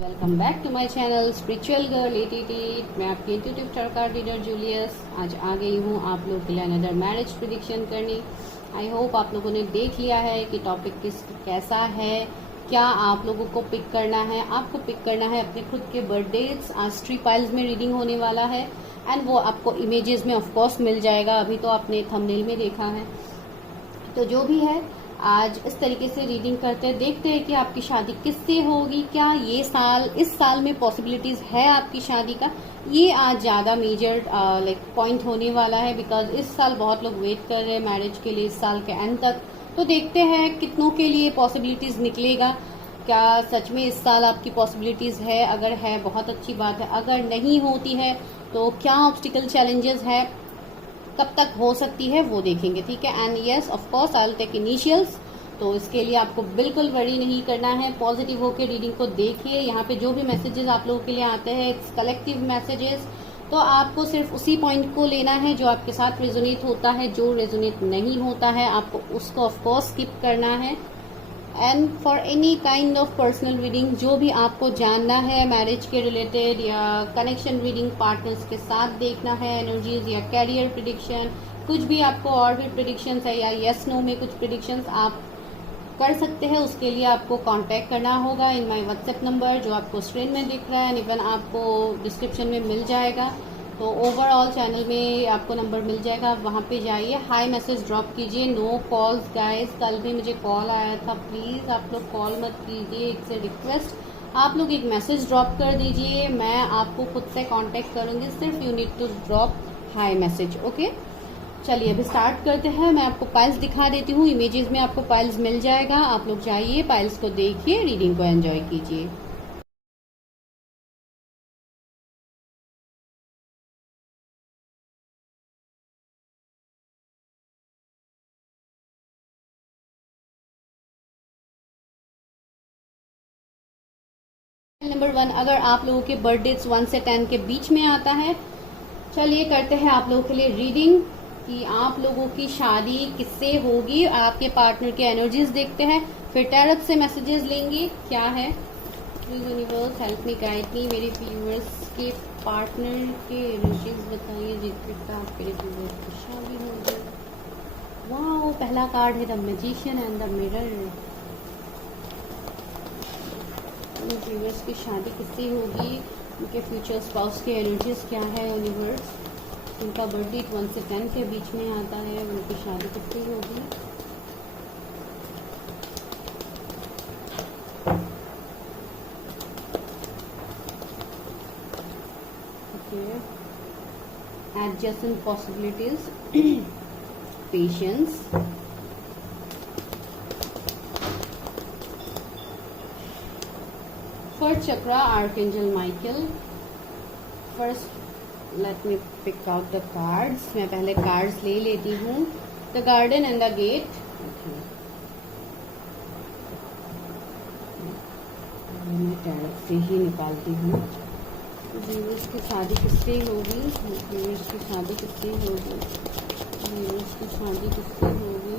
Welcome back to my channel spiritual girl ATT. मैं आपकी intuitive tarot card reader Julius. आज आ गई हूँ आप लोगों के लिए अनदर मैरिज प्रेडिक्शन करने। आई होप आप लोगों ने देख लिया है कि टॉपिक कैसा है, क्या आप लोगों को पिक करना है। आपको पिक करना है अपने खुद के बर्थडेज। आज 3 पाइल्स में रीडिंग होने वाला है एंड वो आपको इमेजेस में ऑफकोर्स मिल जाएगा। अभी तो आपने थंबनेल में देखा है। तो जो भी है आज इस तरीके से रीडिंग करते हैं, देखते हैं कि आपकी शादी किससे होगी। क्या ये इस साल में पॉसिबिलिटीज है आपकी शादी का। ये आज ज्यादा मेजर पॉइंट होने वाला है, बिकॉज इस साल बहुत लोग वेट कर रहे हैं मैरिज के लिए इस साल के एंड तक। तो देखते हैं कितनों के लिए पॉसिबिलिटीज निकलेगा। क्या सच में इस साल आपकी पॉसिबिलिटीज है? अगर है बहुत अच्छी बात है, अगर नहीं होती है तो क्या ऑब्स्टिकल चैलेंजेस है, कब तक हो सकती है वो देखेंगे। ठीक है। And yes of course I will take initials. तो इसके लिए आपको बिल्कुल वरी नहीं करना है, पॉजिटिव होकर रीडिंग को देखिए। यहाँ पे जो भी मैसेजेस आप लोगों के लिए आते हैं इट्स कलेक्टिव मैसेजेस। तो आपको सिर्फ उसी पॉइंट को लेना है जो आपके साथ रेजोनेट होता है। जो रेजोनेट नहीं होता है आपको उसको ऑफकोर्स स्किप करना है। And for any kind of personal reading, जो भी आपको जानना है मैरिज के रिलेटेड या कनेक्शन रीडिंग, पार्टनर्स के साथ देखना है एनर्जीज या कैरियर प्रिडिक्शन, कुछ भी आपको और भी प्रिडिक्शंस है या यस नो में कुछ प्रिडिक्शंस आप कर सकते हैं, उसके लिए आपको कांटेक्ट करना होगा इन माय व्हाट्सएप नंबर जो आपको स्क्रीन में दिख रहा है, इवन आपको डिस्क्रिप्शन में मिल जाएगा। तो ओवरऑल चैनल में आपको नंबर मिल जाएगा, वहाँ पे जाइए, हाई मैसेज ड्रॉप कीजिए। No calls guys. कल भी मुझे कॉल आया था, प्लीज़ आप लोग कॉल मत कीजिए, इट्स ए रिक्वेस्ट। आप लोग एक मैसेज ड्रॉप कर दीजिए, मैं आपको खुद से कांटेक्ट करूँगी। सिर्फ you need to drop hi message. Okay, चलिए अभी स्टार्ट करते हैं। मैं आपको पाइल्स दिखा देती हूँ, इमेजेस में आपको पाइल्स मिल जाएगा। आप लोग जाइए, पाइल्स को देखिए, रीडिंग को एंजॉय कीजिए। नंबर 1, अगर आप लोगों के बर्थडे 1 से 10 के बीच में आता है, चलिए करते हैं आप लोगों के लिए रीडिंग कि आप लोगों की शादी किससे होगी। आपके पार्टनर के एनर्जीज देखते हैं, फिर टैरोट से मैसेजेस लेंगे क्या है। Please universe help me, guide me. मेरे व्यूअर्स के पार्टनर के एनर्जीज बताइए जिसके साथ मेरे व्यूअर्स की शादी होगी। वाह, पहला कार्ड है the magician and the mirror. Viewers की शादी किससे होगी, उनके फ्यूचर स्पाउस के एनर्जीज क्या है यूनिवर्स। उनका बर्थडे 1 से 10 के बीच में आता है, उनकी शादी किससे होगी। Adjacent possibilities, patience, first chakra, archangel Michael. First let me pick out the cards. मैं पहले कार्ड्स ले लेती हूँ। The garden and the gate. मैं टैरोट से ही निकालती हूँ। व्यूअर्स की शादी किससे होगी, व्यूअर्स की शादी किससे होगी, व्यूअर्स की शादी किससे होगी।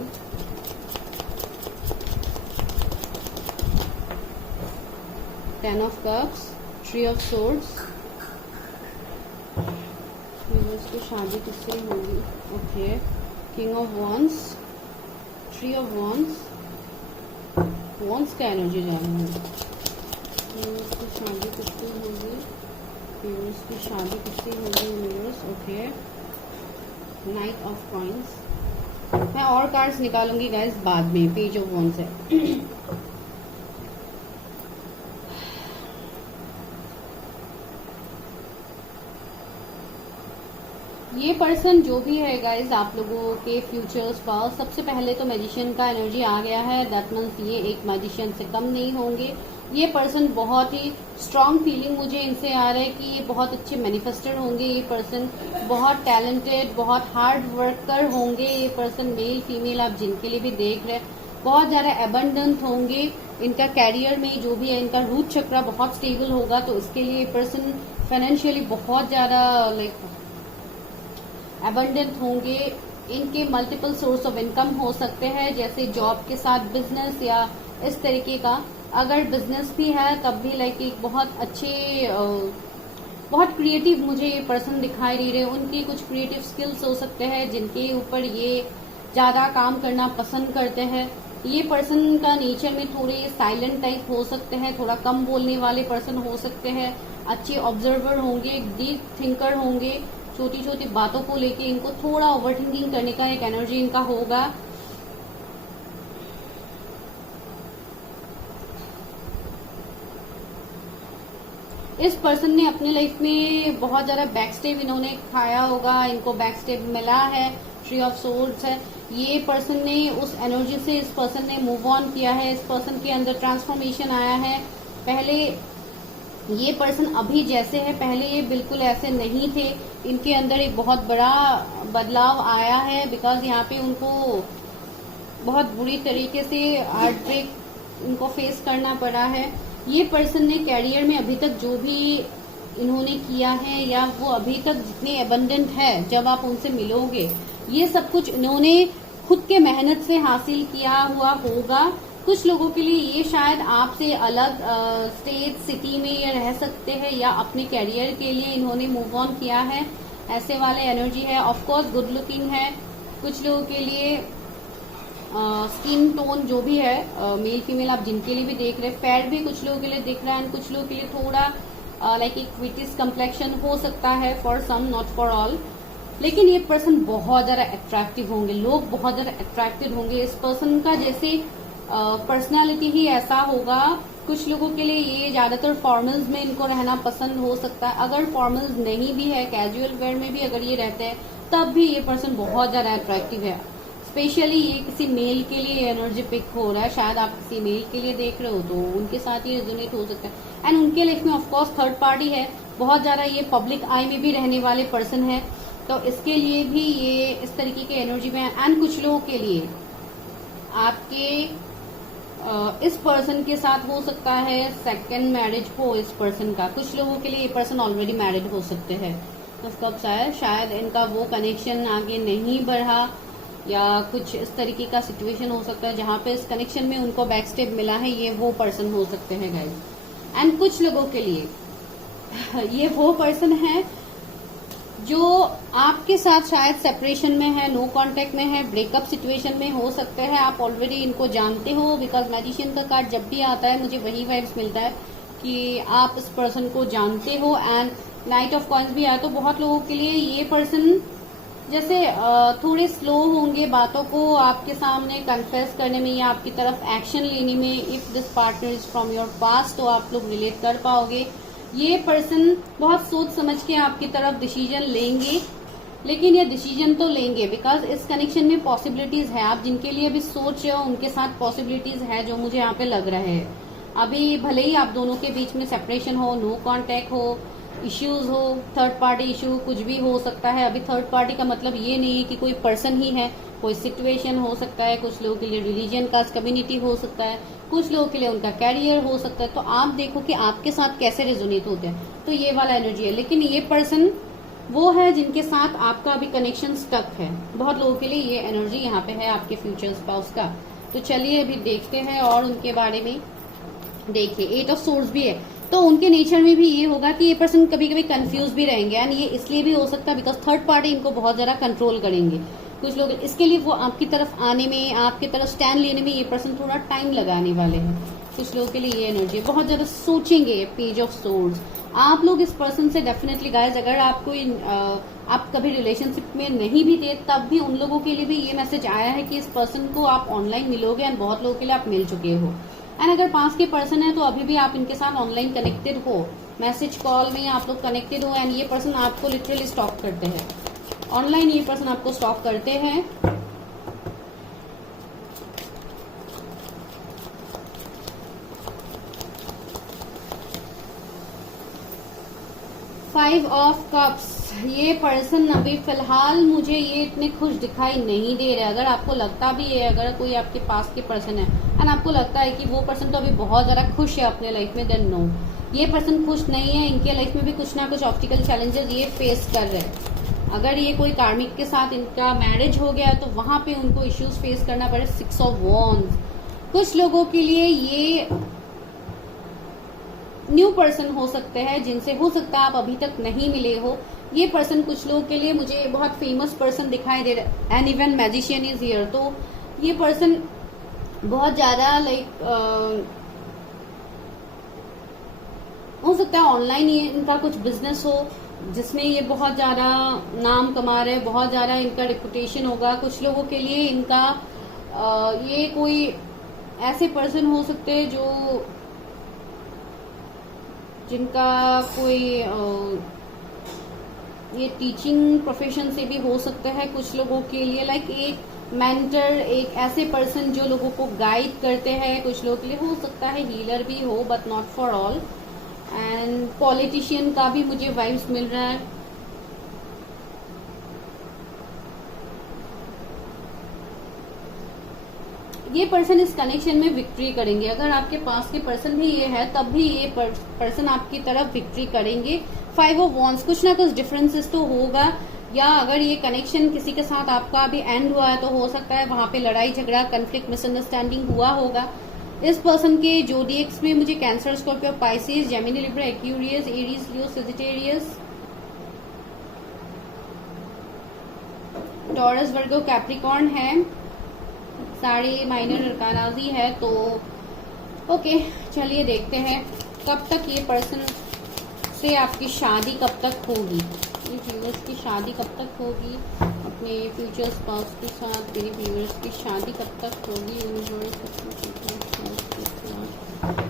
Ten of cups, tree of swords. Viewers की शादी किससे होगी। Okay, king of wands, tree of wands, wands का एनर्जी जा रहा है। व्यूअर्स की शादी किससे होगी, व्यूअर्स की शादी किससे होगी viewers. Okay, night of coins. मैं और कार्ड्स निकालूंगी गाइस बाद में, पेज ऑफ वॉन्ड्स है। ये पर्सन जो भी है गाइज आप लोगों के फ्यूचर स्पाउस, सबसे पहले तो मैजिशियन का एनर्जी आ गया है। दैट मीन्स ये एक मैजिशियन से कम नहीं होंगे। ये पर्सन बहुत ही स्ट्रांग फीलिंग मुझे इनसे आ रहा है कि ये बहुत अच्छे मैनिफेस्टर होंगे। ये पर्सन बहुत टैलेंटेड, बहुत हार्ड वर्कर होंगे। ये पर्सन मेल फीमेल आप जिनके लिए भी देख रहे हैं बहुत ज़्यादा एबंडेंट होंगे। इनका कैरियर में जो भी है, इनका रूट चक्रा बहुत स्टेबल होगा। तो इसके लिए ये पर्सन फाइनेंशियली बहुत ज़्यादा एबंडेंट होंगे। इनके मल्टीपल सोर्स ऑफ इनकम हो सकते हैं, जैसे जॉब के साथ बिजनेस या इस तरीके का। अगर बिजनेस भी है तब भी लाइक एक बहुत अच्छे बहुत क्रिएटिव मुझे ये पर्सन दिखाई दे रहे हैं। उनकी कुछ क्रिएटिव स्किल्स हो सकते हैं जिनके ऊपर ये ज्यादा काम करना पसंद करते हैं। ये पर्सन का नेचर में थोड़े साइलेंट टाइप हो सकते हैं, थोड़ा कम बोलने वाले पर्सन हो सकते हैं, अच्छे ऑब्जर्वर होंगे, डीप थिंकर होंगे, छोटी छोटी बातों को लेके इनको थोड़ा ओवर थिंकिंग करने का एक एनर्जी इनका होगा। इस पर्सन ने अपने लाइफ में बहुत ज्यादा बैकस्टेप इन्होंने खाया होगा, इनको बैकस्टेप मिला है, ट्री ऑफ सोर्ड्स है। ये पर्सन ने उस एनर्जी से इस पर्सन ने मूव ऑन किया है, इस पर्सन के अंदर ट्रांसफॉर्मेशन आया है। पहले ये पर्सन अभी जैसे है, पहले ये बिल्कुल ऐसे नहीं थे, इनके अंदर एक बहुत बड़ा बदलाव आया है। बिकॉज यहाँ पे उनको बहुत बुरी तरीके से हार्ट ब्रेक इनको फेस करना पड़ा है। ये पर्सन ने कैरियर में अभी तक जो भी इन्होंने किया है या वो अभी तक जितने एबंडेंट है, जब आप उनसे मिलोगे, ये सब कुछ इन्होंने खुद के मेहनत से हासिल किया हुआ होगा। कुछ लोगों के लिए ये शायद आपसे अलग स्टेट सिटी में ये रह सकते हैं या अपने कैरियर के लिए इन्होंने मूव ऑन किया है, ऐसे वाले एनर्जी है। ऑफ कोर्स गुड लुकिंग है। कुछ लोगों के लिए स्किन टोन जो भी है, मेल फीमेल आप जिनके लिए भी देख रहे हैं, फेयर भी कुछ लोगों के लिए दिख रहा है। एंड कुछ लोगों के लिए थोड़ा लाइक एक क्विटिस कम्प्लेक्शन हो सकता है, for some not for all. लेकिन ये पर्सन बहुत ज्यादा अट्रैक्टिव होंगे, लोग बहुत ज्यादा अट्रैक्टेड होंगे। इस पर्सन का जैसे पर्सनालिटी ही ऐसा होगा। कुछ लोगों के लिए ये ज्यादातर फॉर्मल्स में इनको रहना पसंद हो सकता है। अगर फॉर्मल्स नहीं भी है, कैजुअल वेयर में भी अगर ये रहते हैं, तब भी ये पर्सन बहुत ज्यादा अट्रैक्टिव है। स्पेशली ये किसी मेल के लिए एनर्जी पिक हो रहा है, शायद आप किसी मेल के लिए देख रहे हो तो उनके साथ ये रेजोनेट हो सकता है। एंड उनके लाइफ में ऑफकोर्स थर्ड पार्टी है, बहुत ज्यादा ये पब्लिक आई में भी रहने वाले पर्सन है, तो इसके लिए भी ये इस तरीके के एनर्जी में। एंड कुछ लोगों के लिए आपके इस पर्सन के साथ हो सकता है सेकंड मैरिज हो इस पर्सन का। कुछ लोगों के लिए ये पर्सन ऑलरेडी मैरिड हो सकते हैं, मतलब शायद इनका वो कनेक्शन आगे नहीं बढ़ा या कुछ इस तरीके का सिचुएशन हो सकता है जहां पे इस कनेक्शन में उनको बैकस्टेप मिला है। ये वो पर्सन हो सकते हैं गाइस। एंड कुछ लोगों के लिए ये वो पर्सन है जो आपके साथ शायद सेपरेशन में है, नो कांटेक्ट में है, ब्रेकअप सिचुएशन में हो सकते हैं। आप ऑलरेडी इनको जानते हो, बिकॉज मैजिशियन का कार्ड जब भी आता है मुझे वही वाइब्स मिलता है कि आप इस पर्सन को जानते हो। एंड नाइट ऑफ कॉइन्स भी आया, तो बहुत लोगों के लिए ये पर्सन जैसे थोड़े स्लो होंगे बातों को आपके सामने कन्फेस करने में या आपकी तरफ एक्शन लेने में। If this partner is from your past, तो आप लोग रिलेट कर पाओगे। ये पर्सन बहुत सोच समझ के आपकी तरफ डिसीजन लेंगे, लेकिन ये डिसीजन तो लेंगे बिकॉज इस कनेक्शन में पॉसिबिलिटीज है। आप जिनके लिए भी सोच रहे हो उनके साथ पॉसिबिलिटीज है, जो मुझे यहाँ पे लग रहा है। अभी भले ही आप दोनों के बीच में सेपरेशन हो, नो कांटेक्ट हो, इश्यूज हो, थर्ड पार्टी इश्यू कुछ भी हो सकता है। अभी थर्ड पार्टी का मतलब ये नहीं है कि कोई पर्सन ही है, कोई सिचुएशन हो सकता है। कुछ लोगों के लिए रिलीजन, कास्ट, कम्युनिटी हो सकता है, कुछ लोगों के लिए उनका कैरियर हो सकता है। तो आप देखो कि आपके साथ कैसे रेजोनेट होते हैं, तो ये वाला एनर्जी है। लेकिन ये पर्सन वो है जिनके साथ आपका अभी कनेक्शन स्टक है। बहुत लोगों के लिए ये एनर्जी यहाँ पे है आपके फ्यूचर स्पाउस का। तो चलिए अभी देखते हैं और उनके बारे में। देखिए 8 ऑफ सोर्ड्स भी है, तो उनके नेचर में भी ये होगा कि ये पर्सन कभी कभी कंफ्यूज भी रहेंगे। एंड ये इसलिए भी हो सकता है बिकॉज थर्ड पार्टी इनको बहुत ज्यादा कंट्रोल करेंगे। कुछ लोग इसके लिए वो आपकी तरफ आने में, आपकी तरफ स्टैंड लेने में ये पर्सन थोड़ा टाइम लगाने वाले हैं। कुछ लोगों के लिए ये एनर्जी बहुत ज्यादा सोचेंगे। पेज ऑफ सोर्ड्स, आप लोग इस पर्सन से डेफिनेटली गाइस, अगर आप कोई आप कभी रिलेशनशिप में नहीं भी थे, तब भी उन लोगों के लिए भी ये मैसेज आया है कि इस पर्सन को आप ऑनलाइन मिलोगे। एंड बहुत लोगों के लिए आप मिल चुके हो। एंड अगर पास के पर्सन है तो अभी भी आप इनके साथ ऑनलाइन कनेक्टेड हो, मैसेज कॉल में आप लोग कनेक्टेड हो। एंड ये पर्सन आपको लिटरली स्टॉक करते हैं ऑनलाइन, ये पर्सन आपको स्टॉक करते हैं। फाइव ऑफ कप्स, ये पर्सन अभी फिलहाल मुझे ये इतने खुश दिखाई नहीं दे रहे। अगर आपको लगता भी है, अगर कोई आपके पास के पर्सन है एंड आपको लगता है कि वो पर्सन तो अभी बहुत ज्यादा खुश है अपने लाइफ में, देन नो, ये पर्सन खुश नहीं है। इनके लाइफ में भी कुछ ना कुछ ऑब्स्टिकल चैलेंजेस ये फेस कर रहे हैं। अगर ये कोई कार्मिक के साथ इनका मैरिज हो गया तो वहां पे उनको इश्यूज फेस करना पड़े। 6 ऑफ वॉन्ड्स, कुछ लोगों के लिए ये न्यू पर्सन हो सकते हैं, जिनसे हो सकता है आप अभी तक नहीं मिले हो। ये पर्सन कुछ लोगों के लिए मुझे बहुत फेमस पर्सन दिखाई दे रहा है, and even magician is here. तो ये पर्सन बहुत ज्यादा हो सकता है ऑनलाइन ये इनका कुछ बिजनेस हो जिसमें ये बहुत ज्यादा नाम कमा रहे हैं, बहुत ज्यादा इनका रेपुटेशन होगा। कुछ लोगों के लिए इनका ये कोई ऐसे पर्सन हो सकते हैं जो जिनका कोई ये टीचिंग प्रोफेशन से भी हो सकता है। कुछ लोगों के लिए लाइक एक मेंटर, एक ऐसे पर्सन जो लोगों को गाइड करते हैं। कुछ लोगों के लिए हो सकता है हीलर भी हो, but not for all. And politician का भी मुझे वाइब्स मिल रहा है। ये पर्सन इस कनेक्शन में विक्ट्री करेंगे। अगर आपके पास के पर्सन भी ये है तब भी ये पर्सन आपकी तरफ विक्ट्री करेंगे। 5 ऑफ वॉन्ड्स, कुछ ना कुछ डिफरेंसेस तो होगा, या अगर ये कनेक्शन किसी के साथ आपका अभी एंड हुआ है तो हो सकता है वहां पे लड़ाई झगड़ा, कंफ्लिक्ट, मिसअंडरस्टैंडिंग हुआ होगा। इस पर्सन के जोडिएक्स में मुझे Cancer, Scorpio, Pisces, Gemini, Libra, Aquarius, Aries, Leo, Sagittarius, Taurus, Virgo, Capricorn है। सारे माइनर अरकानाजी है। तो ओके, चलिए देखते हैं कब तक ये पर्सन से आपकी शादी कब तक होगी। ये व्यूअर्स की शादी कब तक होगी अपने फ्यूचर स्पाउस के साथ। मेरे व्यूअर्स की शादी कब तक होगी।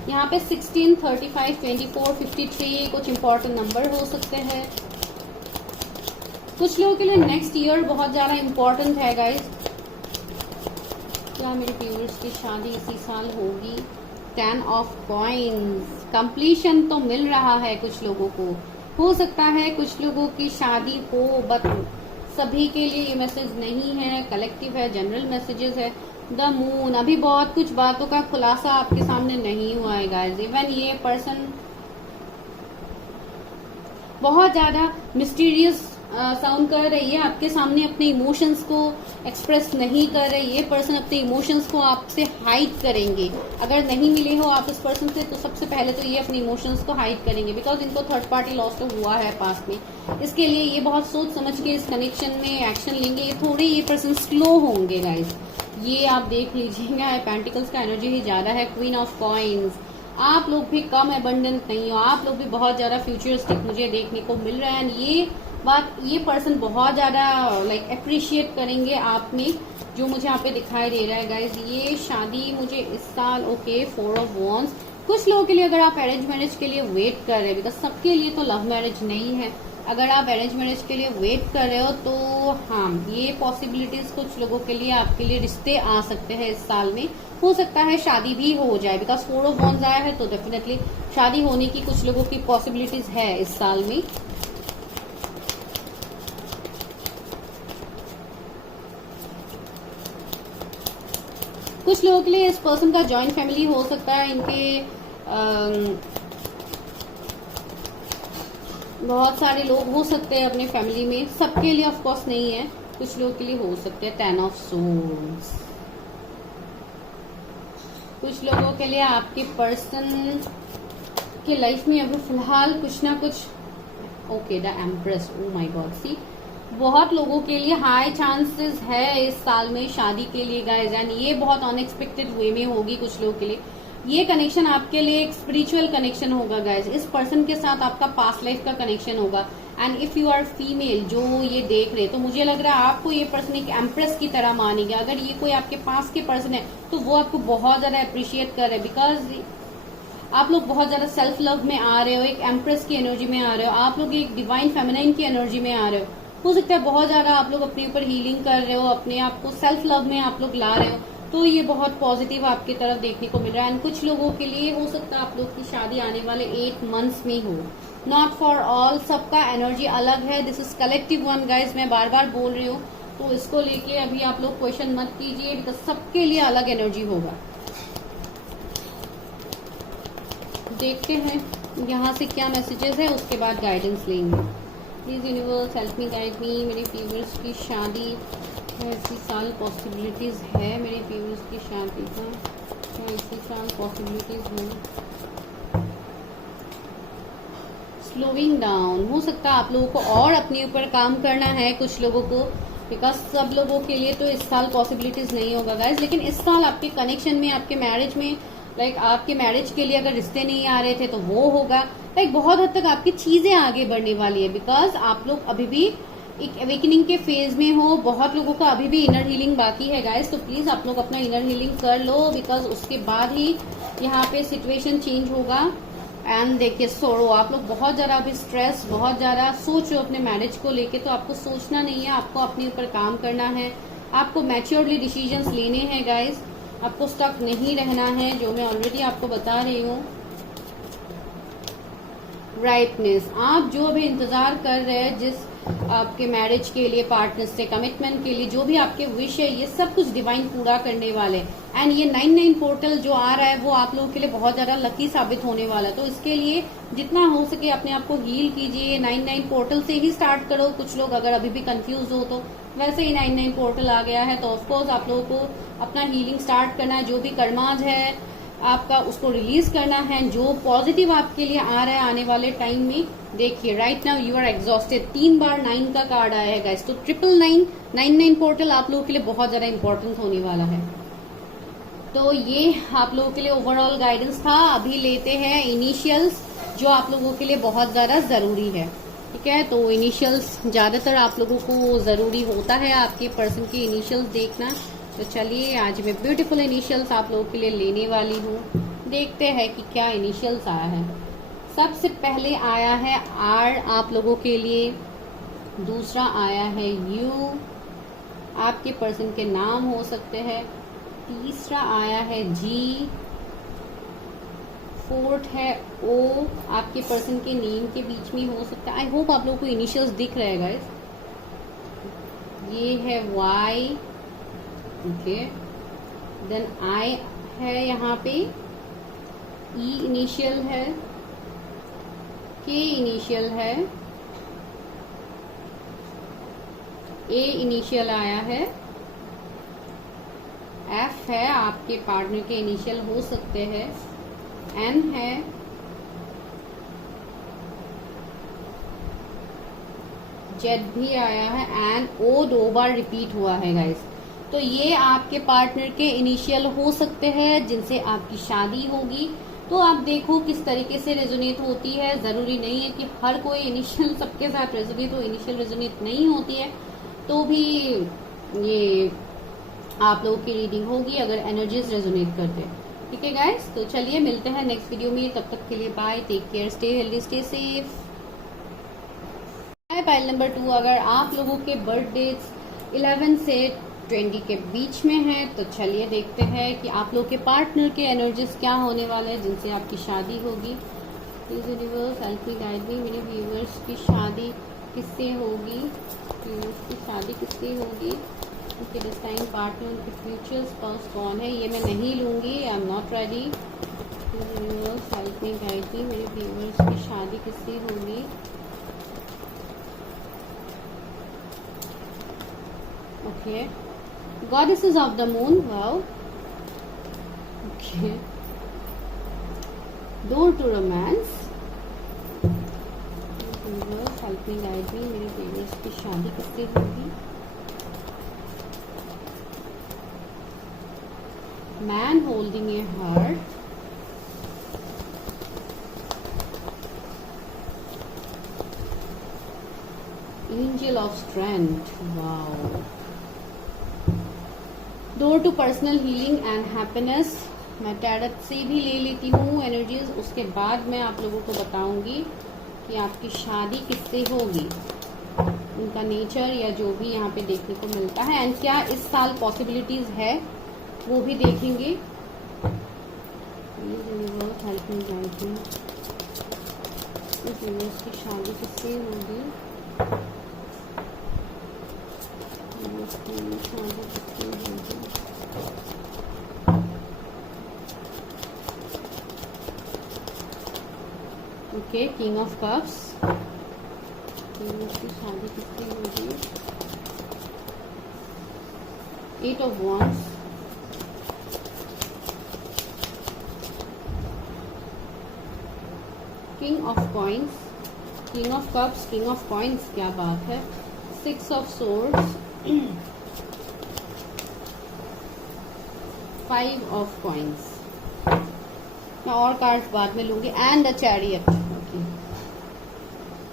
यहाँ पे 16, 35, 24, 53 कुछ इंपॉर्टेंट नंबर हो सकते हैं। कुछ लोगों के लिए नेक्स्ट ईयर बहुत ज्यादा इंपॉर्टेंट है गाइज। क्या मेरे व्यूअर्स की शादी इसी साल होगी। 10 ऑफ कॉइन्स, कंप्लीशन तो मिल रहा है कुछ लोगों को। हो सकता है कुछ लोगों की शादी हो, बट सभी के लिए ये मैसेज नहीं है, कलेक्टिव है, जनरल मैसेजेस है। द मून, अभी बहुत कुछ बातों का खुलासा आपके सामने नहीं हुआ है गाइस। इवन ये पर्सन बहुत ज्यादा मिस्टीरियस साउंड कर रही है, आपके सामने अपने इमोशंस को एक्सप्रेस नहीं कर रही है। ये पर्सन अपने इमोशंस को आपसे हाइड करेंगे। अगर नहीं मिले हो आप इस पर्सन से तो सबसे पहले तो ये अपने इमोशंस को हाइड करेंगे, बिकॉज इनको थर्ड पार्टी लॉस तो हुआ है पास्ट में। इसके लिए ये बहुत सोच समझ के इस कनेक्शन में एक्शन लेंगे। ये थोड़े ये पर्सन स्लो होंगे गाइज, ये आप देख लीजिएगा। पेंटिकल्स का एनर्जी ही ज्यादा है। क्वीन ऑफ कॉइन्स, आप लोग भी कम अबंडेंट नहीं हो, आप लोग भी बहुत ज्यादा फ्यूचरिस्टिक मुझे देखने को मिल रहा है। ये बात ये पर्सन बहुत ज्यादा लाइक अप्रिशिएट करेंगे आप में, जो मुझे यहाँ पे दिखाई दे रहा है गाइज। ये शादी मुझे इस साल ओके। 4 ऑफ वॉन्ड्स, कुछ लोगों के लिए अगर आप अरेंज मैरिज के लिए वेट कर रहे हैं, बिकॉज सबके लिए तो लव मैरिज नहीं है। अगर आप अरेंज मैरिज के लिए वेट कर रहे हो तो हाँ, ये पॉसिबिलिटीज कुछ लोगों के लिए आपके लिए रिश्ते आ सकते हैं इस साल में। हो सकता है शादी भी हो जाए, बिकॉज 4 ऑफ वॉन्ड्स आया है तो डेफिनेटली शादी होने की कुछ लोगों की पॉसिबिलिटीज है इस साल में। कुछ लोगों के लिए इस पर्सन का जॉइंट फैमिली हो सकता है। इनके बहुत सारे लोग हो सकते हैं अपने फैमिली में, सबके लिए ऑफ कोर्स नहीं है, कुछ लोगों के लिए हो सकते हैं। 10 ऑफ सोर्ड्स, कुछ लोगों के लिए आपके पर्सन के लाइफ में अभी फिलहाल कुछ ना कुछ okay. The empress, oh my god, see बहुत लोगों के लिए हाई चांसेस है इस साल में शादी के लिए गाइज, एंड ये बहुत अनएक्सपेक्टेड वे में होगी कुछ लोगों के लिए। ये कनेक्शन आपके लिए एक स्पिरिचुअल कनेक्शन होगा गाइज। इस पर्सन के साथ आपका पास्ट लाइफ का कनेक्शन होगा। And if you are female जो ये देख रहे, तो मुझे लग रहा है आपको ये पर्सन एक एम्प्रेस की तरह मानेगा। अगर ये कोई आपके पास के पर्सन है तो वो आपको बहुत ज्यादा अप्रिशिएट कर रहे हैं, बिकॉज आप लोग बहुत ज्यादा सेल्फ लव में आ रहे हो, एक एम्प्रेस की एनर्जी में आ रहे हो, आप लोग एक डिवाइन फेमिनाइन की एनर्जी में आ रहे हो सकता है बहुत ज्यादा आप लोग अपने ऊपर हीलिंग कर रहे हो, अपने आप को सेल्फ लव में आप लोग ला रहे हो। तो ये बहुत पॉजिटिव आपकी तरफ देखने को मिल रहा है। एंड कुछ लोगों के लिए हो सकता है आप लोग की शादी आने वाले 8 मंथ्स में हो। नॉट फॉर ऑल, सबका एनर्जी अलग है। This is collective one guys, मैं बार बार बोल रही हूँ, तो इसको लेके अभी आप लोग क्वेश्चन मत कीजिए, बिकॉज सबके लिए अलग एनर्जी होगा। देखते हैं यहाँ से क्या मैसेजेस है, उसके बाद गाइडेंस लेंगे। Please universe help me, guide me. मेरे व्यूअर्स की शादी इसी साल पॉसिबिलिटीज है। मेरे व्यूअर्स की शादी का क्या इसी साल पॉसिबिलिटीज है। स्लोइंग डाउन, हो सकता है आप लोगों को और अपने ऊपर काम करना है कुछ लोगों को, बिकॉज सब लोगों के लिए तो इस साल पॉसिबिलिटीज नहीं होगा गाइज, लेकिन इस साल आपके कनेक्शन में, आपके मैरिज में, लाइक आपके मैरिज के लिए अगर रिश्ते नहीं आ रहे थे तो वो होगा, लाइक बहुत हद तक आपकी चीजें आगे बढ़ने वाली है, बिकॉज आप लोग अभी भी एक अवेकनिंग के फेज में हो। बहुत लोगों का अभी भी इनर हीलिंग बाकी है गाइज, तो प्लीज आप लोग अपना इनर हीलिंग कर लो, बिकॉज उसके बाद ही यहाँ पे सिचुएशन चेंज होगा। एंड देखिए सोरो, आप लोग बहुत ज्यादा अभी स्ट्रेस, बहुत ज्यादा सोच रहे हो अपने मैरिज को लेके, तो आपको सोचना नहीं है, आपको अपने ऊपर काम करना है, आपको मैच्योरली डिसीजंस लेने हैं गाइज, आपको स्टक नहीं रहना है, जो मैं ऑलरेडी आपको बता रही हूँ। राइटनेस, आप जो भी इंतजार कर रहे हैं, जिस आपके मैरिज के लिए, पार्टनर से कमिटमेंट के लिए, जो भी आपके विश है, ये सब कुछ डिवाइन पूरा करने वाले। एंड ये 99 पोर्टल जो आ रहा है वो आप लोगों के लिए बहुत ज्यादा लकी साबित होने वाला है, तो इसके लिए जितना हो सके अपने आप को हील कीजिए। 99 पोर्टल से ही स्टार्ट करो। कुछ लोग अगर अभी भी कंफ्यूज हो तो वैसे ही 99 पोर्टल आ गया है, तो ऑफकोर्स आप लोगों को अपना हीलिंग स्टार्ट करना है। जो भी कर्माज है आपका, उसको रिलीज करना है। जो पॉजिटिव आपके लिए आ रहा है आने वाले टाइम में, देखिए right now you are exhausted, 3 बार 9 का कार्ड आया है गाइस, तो 999 पोर्टल आप लोगों के लिए बहुत ज्यादा इंपॉर्टेंट होने वाला है। तो ये आप लोगों के लिए ओवरऑल गाइडेंस था। अभी लेते हैं इनिशियल्स, जो आप लोगों के लिए बहुत ज्यादा जरूरी है, ठीक है। तो इनिशियल्स ज्यादातर आप लोगों को जरूरी होता है, आपके पर्सन के इनिशियल्स देखना। तो चलिए आज मैं ब्यूटीफुल इनिशियल्स आप लोगों के लिए लेने वाली हूँ, देखते हैं कि क्या इनिशियल्स आया है। सबसे पहले आया है आर आप लोगों के लिए, दूसरा आया है यू, आपके पर्सन के नाम हो सकते हैं, तीसरा आया है जी, फोर्थ है ओ, आपके पर्सन के नेम के बीच में हो सकता है। आई होप आप लोगों को इनिशियल्स दिख रहे हैं गाइस। ये है वाई, ओके, देन आई है यहाँ पे, ई इनिशियल है, के इनिशियल है, ए इनिशियल आया है, एफ है, आपके पार्टनर के इनिशियल हो सकते हैं, एन है, जेड भी आया है, एंड ओ 2 बार रिपीट हुआ है गाइस। तो ये आपके पार्टनर के इनिशियल हो सकते हैं जिनसे आपकी शादी होगी। तो आप देखो किस तरीके से रेजोनेट होती है। जरूरी नहीं है कि हर कोई इनिशियल सबके साथ रेजोनेट हो, इनिशियल रेजोनेट नहीं होती है तो भी ये आप लोगों की रीडिंग होगी अगर एनर्जीज रेजोनेट करते हैं, ठीक है गाइस। तो चलिए मिलते हैं नेक्स्ट वीडियो में, तब तक के लिए bye, take care, stay healthy, stay safe. Pile number 2, अगर आप लोगों के बर्थ डेट्स 11 से 20 के बीच में है तो चलिए देखते हैं कि आप लोग के पार्टनर के एनर्जीज क्या होने वाले हैं जिनसे आपकी शादी होगी। Please universe help me guide me, मेरे व्यूअर्स की शादी किससे होगी, व्यूअर्स की शादी किससे होगी, उनके डिस्टाइन पार्टनर, उनके फ्यूचर स्पाउस कौन है, ये मैं नहीं लूंगी, I am not ready. Universe help me guide me, मेरे व्यूअर्स की शादी किससे होगी। Okay, goddesses of the moon, wow. Okay, door to romance. Universe help me guide me, मेरे पेरेंट्स की शादी किससे होगी। Man holding a heart. Angel of strength, wow. Door to personal healing and happiness, मैं टैरट से भी ले लेती हूँ एनर्जीज, उसके बाद मैं आप लोगों को बताऊंगी कि आपकी शादी किससे होगी, उनका नेचर या जो भी यहाँ पे देखने को मिलता है, एंड क्या इस साल पॉसिबिलिटीज है वो भी देखेंगे। हेल्प मी गाइड मी, इस की शादी किससे होगी, ओके, किंग ऑफ कप्स, की शादी किससे होगी, 8 of wands, king of coins, king of cups, king of coins, क्या बात है, 6 ऑफ सोर्ड्स, 5 ऑफ कॉइंस। मैं और कार्ड्स बाद में लूंगी, एंड द चैरियट। ओके,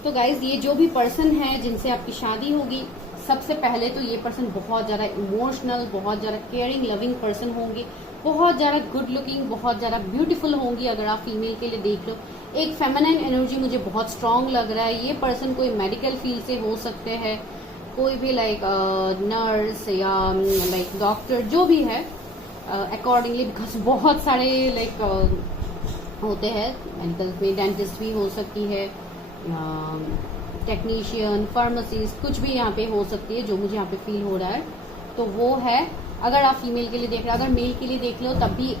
तो गाइज ये जो भी पर्सन है जिनसे आपकी शादी होगी, सबसे पहले तो ये पर्सन बहुत ज़्यादा इमोशनल, बहुत ज़्यादा केयरिंग, लविंग पर्सन होंगे, बहुत ज़्यादा गुड लुकिंग, बहुत ज़्यादा ब्यूटीफुल होंगी। अगर आप फीमेल के लिए देख लो, एक फेमिनाइन एनर्जी मुझे बहुत स्ट्रांग लग रहा है। ये पर्सन कोई मेडिकल फील्ड से हो सकते हैं, कोई भी लाइक नर्स या लाइक डॉक्टर, जो भी है अकॉर्डिंगली, बिकॉज बहुत सारे लाइक होते हैं मेडिकल में, डेंटिस्ट भी हो सकती है, टेक्नीशियन, फार्मासिस्ट, कुछ भी यहाँ पे हो सकती है, जो मुझे यहाँ पे फील हो रहा है तो वो है। अगर आप फीमेल के लिए देख रहे हो, अगर मेल के लिए देख लो तब भी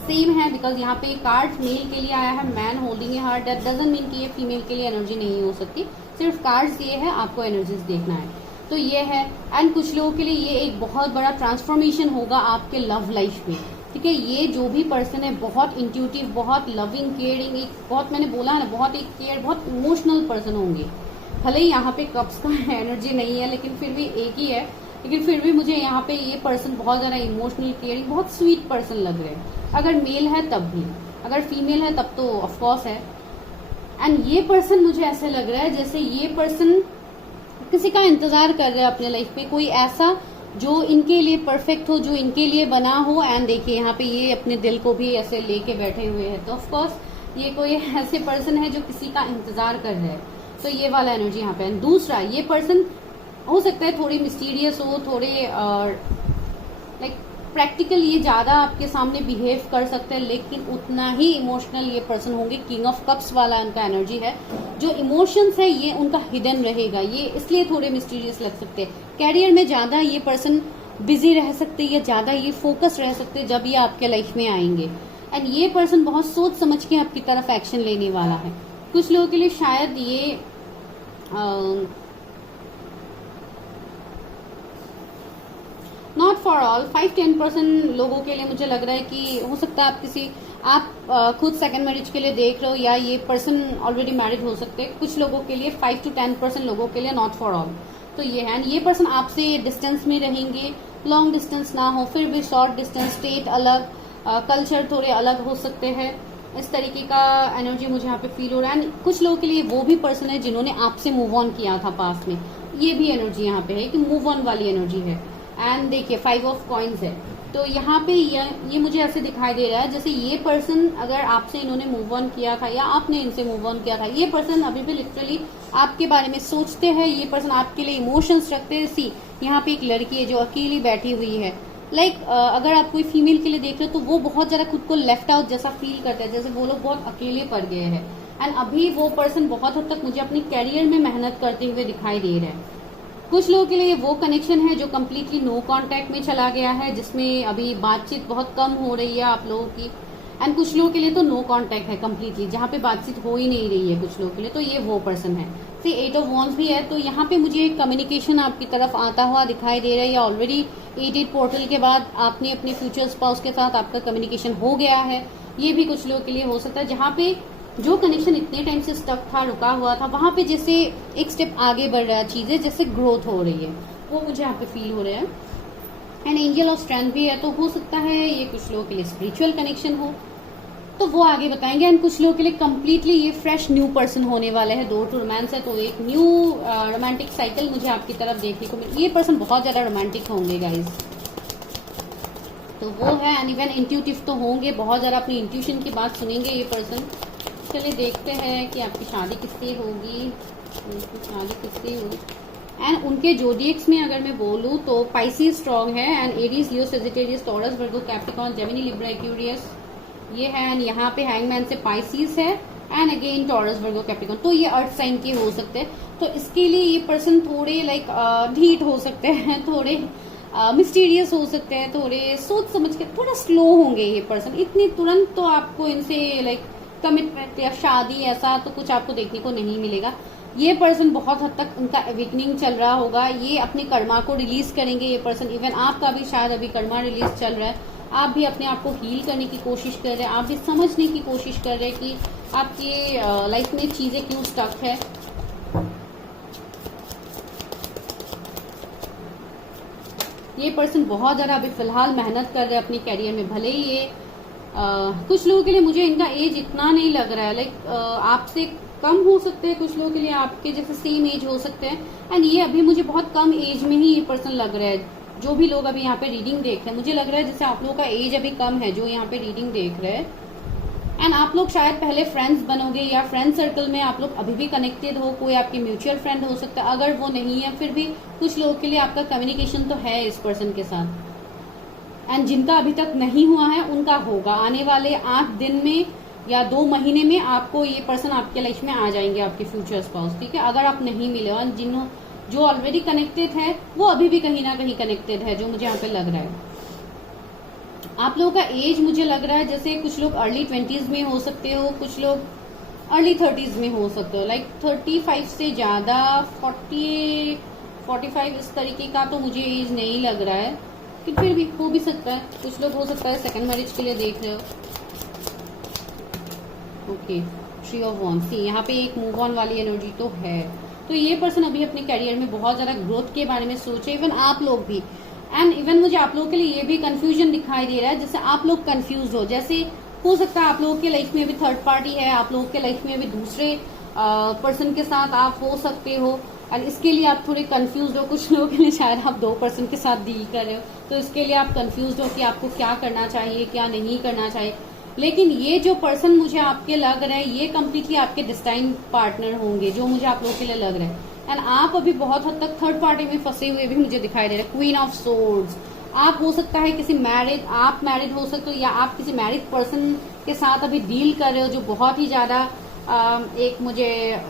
सेम है, बिकॉज यहाँ पे कार्ड मेल के लिए आया है, man holding A heart. That doesn't mean कि ये फीमेल के लिए एनर्जी नहीं हो सकती, सिर्फ कार्ड्स ये है, आपको एनर्जीज देखना है तो ये है। एंड कुछ लोगों के लिए ये एक बहुत बड़ा ट्रांसफॉर्मेशन होगा आपके लव लाइफ में, ठीक है। ये जो भी पर्सन है बहुत इंट्यूटिव, बहुत लविंग, केयरिंग, एक बहुत, मैंने बोला है ना, बहुत एक केयर, बहुत इमोशनल पर्सन होंगे। भले ही यहाँ पे कप्स का एनर्जी नहीं है, लेकिन फिर भी एक ही है, लेकिन फिर भी मुझे यहाँ पे ये पर्सन बहुत ज़्यादा इमोशनल, केयरिंग, बहुत स्वीट पर्सन लग रहे हैं। अगर मेल है तब भी, अगर फीमेल है तब तो ऑफकोर्स है। एंड ये पर्सन मुझे ऐसे लग रहा है जैसे ये पर्सन किसी का इंतजार कर रहे हैं अपने लाइफ में, कोई ऐसा जो इनके लिए परफेक्ट हो, जो इनके लिए बना हो। एंड देखिए यहाँ पे ये अपने दिल को भी ऐसे लेके बैठे हुए हैं, तो ऑफकोर्स ये कोई ऐसे पर्सन है जो किसी का इंतजार कर रहे हैं, तो ये वाला एनर्जी यहाँ पे। दूसरा, ये पर्सन हो सकता है थोड़ी मिस्टीरियस हो, थोड़े लाइक प्रैक्टिकल, ये ज्यादा आपके सामने बिहेव कर सकते हैं, लेकिन उतना ही इमोशनल ये पर्सन होंगे। किंग ऑफ कप्स वाला उनका एनर्जी है, जो इमोशंस है ये उनका हिडन रहेगा, ये इसलिए थोड़े मिस्टीरियस लग सकते हैं। कैरियर में ज्यादा ये पर्सन बिजी रह सकते हैं, या ज्यादा ये फोकस रह सकते हैं जब ये आपके लाइफ में आएंगे। एंड ये पर्सन बहुत सोच समझ के आपकी तरफ एक्शन लेने वाला है। कुछ लोगों के लिए शायद ये नॉट फॉर ऑल, 5-10% लोगों के लिए मुझे लग रहा है कि हो सकता है आप खुद सेकंड मैरिज के लिए देख रहे हो, या ये पर्सन ऑलरेडी मैरिड हो सकते हैं। कुछ लोगों के लिए 5-10% लोगों के लिए, नॉट फॉर ऑल। तो ये है, ये पर्सन आपसे डिस्टेंस में रहेंगे, लॉन्ग डिस्टेंस ना हो, फिर भी शॉर्ट डिस्टेंस, स्टेट अलग, कल्चर थोड़े अलग हो सकते हैं, इस तरीके का एनर्जी मुझे यहाँ पे फील हो रहा है। कुछ लोगों के लिए वो भी पर्सन है जिन्होंने आपसे मूव ऑन किया था पास्ट में, ये भी एनर्जी यहाँ पे है कि मूव ऑन वाली एनर्जी है। एंड देखिए 5 ऑफ कॉइन्स है, तो यहाँ पे ये मुझे ऐसे दिखाई दे रहा है जैसे ये पर्सन, अगर आपसे इन्होंने मूव ऑन किया था या आपने इनसे मूव ऑन किया था, ये पर्सन अभी भी लिटरली आपके बारे में सोचते हैं, ये पर्सन आपके लिए इमोशंस रखते हैं। सी यहाँ पे एक लड़की है जो अकेली बैठी हुई है, लाइक अगर आप कोई फीमेल के लिए देख रहे हो तो वो बहुत ज्यादा खुद को लेफ्ट आउट जैसा फील करता है, जैसे वो लोग बहुत अकेले पड़ गए हैं। एंड अभी वो पर्सन बहुत हद तक मुझे अपनी कैरियर में मेहनत करते हुए दिखाई दे रहा है। कुछ लोगों के लिए वो कनेक्शन है जो कम्प्लीटली नो कांटेक्ट में चला गया है, जिसमें अभी बातचीत बहुत कम हो रही है आप लोगों की। एंड कुछ लोगों के लिए तो नो कांटेक्ट है कम्प्लीटली, जहाँ पे बातचीत हो ही नहीं रही है कुछ लोगों के लिए, तो ये वो पर्सन है। फिर 8 ऑफ वॉन्ड्स भी है, तो यहाँ पे मुझे एक कम्युनिकेशन आपकी तरफ आता हुआ दिखाई दे रहा है, या ऑलरेडी 8 पोर्टल के बाद आपने अपने फ्यूचर स्पाउस के साथ आपका कम्युनिकेशन हो गया है। ये भी कुछ लोगों के लिए हो सकता है, जहाँ पे जो कनेक्शन इतने टाइम से स्टक था, रुका हुआ था, वहां पे जैसे एक स्टेप आगे बढ़ रहा है, चीजें जैसे ग्रोथ हो रही है, वो मुझे यहाँ पे फील हो रहा है। एंड एंजल ऑफ स्ट्रेंथ भी है, तो हो सकता है ये कुछ लोगों के लिए स्पिरिचुअल कनेक्शन हो, तो वो आगे बताएंगे। एंड कुछ लोगों के लिए कम्प्लीटली ये फ्रेश न्यू पर्सन होने वाले हैं। डोर टू रोमांस है, तो एक न्यू रोमांटिक साइकिल मुझे आपकी तरफ देखने को मिले। ये पर्सन बहुत ज्यादा रोमांटिक होंगे गाइज, तो वो है। एंड इवन इंट्यूटिव तो होंगे, बहुत ज्यादा अपनी इंट्यूशन की बात सुनेंगे ये पर्सन। चलिए देखते हैं कि आपकी शादी किससे होगी, शादी किससे होगी। एंड उनके जोडिएक्स में अगर मैं बोलूँ तो पाइसिस स्ट्रॉन्ग है, and Aries, Leo, Sagittarius, taurus, Virgo, Capricorn, Gemini, Libra, Aquarius ये है। एंड यहाँ पे हैंगमैन से पाइसिस है, and again taurus, Virgo, Capricorn, तो ये अर्थ साइन के हो सकते हैं। तो इसके लिए ये पर्सन थोड़े लाइक ढीठ हो सकते हैं, थोड़े मिस्टीरियस हो सकते हैं, थोड़े सोच समझ के, थोड़ा स्लो होंगे ये पर्सन। इतनी तुरंत तो आपको इनसे लाइक कमिटमेंट या शादी ऐसा तो कुछ आपको देखने को नहीं मिलेगा। ये पर्सन बहुत हद तक उनका अवेकनिंग चल रहा होगा, ये अपने कर्मा को रिलीज करेंगे ये पर्सन। इवन आपका भी शायद अभी कर्मा रिलीज चल रहा है, आप भी अपने आप को हील करने की कोशिश कर रहे हैं, आप भी समझने की कोशिश कर रहे हैं कि आपकी लाइफ में चीजें क्यों स्टक है। ये पर्सन बहुत ज़्यादा अभी फिलहाल मेहनत कर रहे हैं अपने करियर में। भले ही ये कुछ लोगों के लिए मुझे इनका एज इतना नहीं लग रहा है, लाइक आपसे कम हो सकते हैं, कुछ लोगों के लिए आपके जैसे सेम एज हो सकते हैं। एंड ये अभी मुझे बहुत कम एज में ही ये पर्सन लग रहा है। जो भी लोग अभी यहाँ पे रीडिंग देख रहे हैं, मुझे लग रहा है जैसे आप लोगों का एज अभी कम है जो यहाँ पे रीडिंग देख रहे हैं। एंड आप लोग शायद पहले फ्रेंड्स बनोगे या फ्रेंड सर्कल में आप लोग अभी भी कनेक्टेड हो, कोई आपके म्यूचुअल फ्रेंड हो सकता है। अगर वो नहीं है फिर भी कुछ लोगों के लिए आपका कम्युनिकेशन तो है इस पर्सन के साथ। एंड जिनका अभी तक नहीं हुआ है उनका होगा आने वाले 8 दिन में या 2 महीने में। आपको ये पर्सन आपके लाइफ में आ जाएंगे, आपके फ्यूचर स्पाउस, ठीक है। अगर आप नहीं मिले और जो ऑलरेडी कनेक्टेड है वो अभी भी कहीं ना कहीं कनेक्टेड है, जो मुझे यहाँ पे लग रहा है। आप लोगों का एज मुझे लग रहा है जैसे कुछ लोग अर्ली 20s में हो सकते हो, कुछ लोग अर्ली 30s में हो सकते हो, लाइक 35 से ज्यादा 45 इस तरीके का तो मुझे एज नहीं लग रहा है, कि फिर भी हो भी सकता है। कुछ लोग हो सकता है सेकंड मैरिज के लिए देख रहे हो। ओके, 3 ऑफ वॉन्ड्स, सी यहाँ पे एक मूव ऑन वाली एनर्जी तो है। तो ये पर्सन अभी अपने करियर में बहुत ज्यादा ग्रोथ के बारे में सोचे, इवन आप लोग भी। एंड इवन मुझे आप लोगों के लिए ये भी कंफ्यूजन दिखाई दे रहा है, जैसे आप लोग कंफ्यूज हो। जैसे हो सकता है आप लोगों के लाइफ में अभी थर्ड पार्टी है, आप लोगों के लाइफ में अभी दूसरे पर्सन के साथ आप हो सकते हो, और इसके लिए आप थोड़े कंफ्यूज हो। कुछ लोगों के लिए शायद आप 2 पर्सन के साथ डील कर रहे हो, तो इसके लिए आप कंफ्यूज हो कि आपको क्या करना चाहिए, क्या नहीं करना चाहिए। लेकिन ये जो पर्सन मुझे आपके लग रहे हैं, ये कम्प्लीटली आपके डिस्टाइन पार्टनर होंगे, जो मुझे आप लोगों के लिए लग रहा है। एंड आप अभी बहुत हद तक थर्ड पार्टी में फंसे हुए भी मुझे दिखाई दे रहे हैं। क्वीन ऑफ सोर्ड्स, आप हो सकता है किसी आप मैरिड हो सकते हो, या आप किसी मैरिड पर्सन के साथ अभी डील कर रहे हो, जो बहुत ही ज्यादा एक मुझे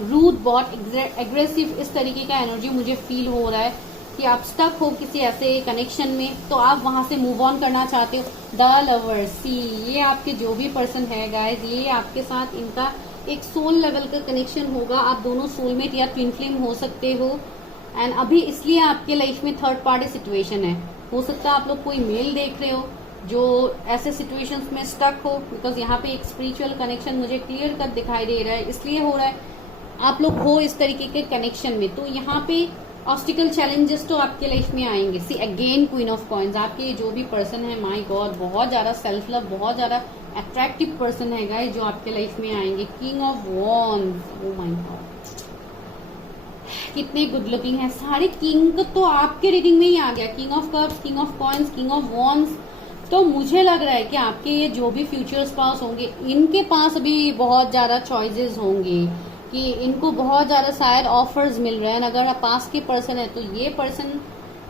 रूड, बहुत एग्रेसिव इस तरीके का एनर्जी मुझे फील हो रहा है कि आप स्टक हो किसी ऐसे कनेक्शन में, तो आप वहां से मूव ऑन करना चाहते हो। द लवर्स, सी ये आपके जो भी पर्सन है गाइज, ये आपके साथ इनका एक सोल लेवल का कनेक्शन होगा। आप दोनों सोलमेट या ट्विन फ्लेम हो सकते हो। एंड अभी इसलिए आपके लाइफ में थर्ड पार्टी सिचुएशन है। हो सकता है आप लोग कोई मेल देख रहे हो जो ऐसे सिचुएशंस में स्टक हो, बिकॉज यहाँ पे एक स्पिरिचुअल कनेक्शन मुझे क्लियर कट दिखाई दे रहा है। इसलिए हो रहा है आप लोग हो इस तरीके के कनेक्शन में, तो यहाँ पे ऑब्स्टिकल चैलेंजेस तो आपके लाइफ में आएंगे। See again queen of coins, आपके जो भी पर्सन है, माय गॉड, बहुत ज्यादा सेल्फ लव, बहुत ज्यादा अट्रैक्टिव पर्सन है गाइस जो आपके लाइफ में आएंगे। King of wands, O my God, कितने गुड लुकिंग है सारे किंग, तो आपके रीडिंग में ही आ गया। King of cups, king of coins, king of wands. तो मुझे लग रहा है कि आपके ये जो भी फ्यूचर स्पाउस होंगे, इनके पास भी बहुत ज्यादा चॉइसेस होंगे, कि इनको बहुत ज्यादा शायद ऑफर्स मिल रहे हैं। अगर आप पास के पर्सन है तो ये पर्सन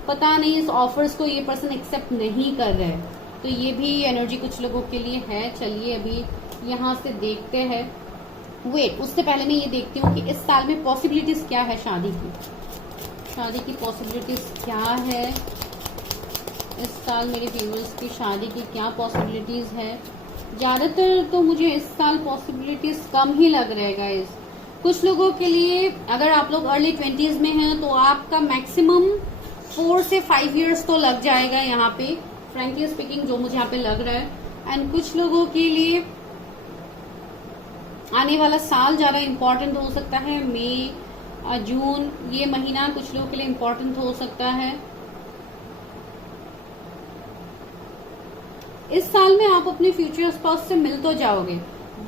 पता नहीं इस ऑफर्स को ये पर्सन एक्सेप्ट नहीं कर रहे हैं, तो ये भी एनर्जी कुछ लोगों के लिए है। चलिए अभी यहाँ से देखते हैं। वेट, उससे पहले मैं ये देखती हूँ कि इस साल में पॉसिबिलिटीज क्या है शादी की पॉसिबिलिटीज क्या है इस साल, मेरे व्यूअर्स की शादी की क्या पॉसिबिलिटीज है। ज्यादातर तो मुझे इस साल पॉसिबिलिटीज कम ही लग रहे गाइस। कुछ लोगों के लिए अगर आप लोग अर्ली 20s में हैं तो आपका मैक्सिमम 4 से 5 इयर्स तो लग जाएगा यहाँ पे, फ्रेंकली स्पीकिंग, जो मुझे यहाँ पे लग रहा है। एंड कुछ लोगों के लिए आने वाला साल ज्यादा इम्पोर्टेंट हो सकता है। मई, जून, ये महीना कुछ लोगों के लिए इम्पोर्टेंट हो सकता है। इस साल में आप अपने फ्यूचर स्पाउस से मिल तो जाओगे,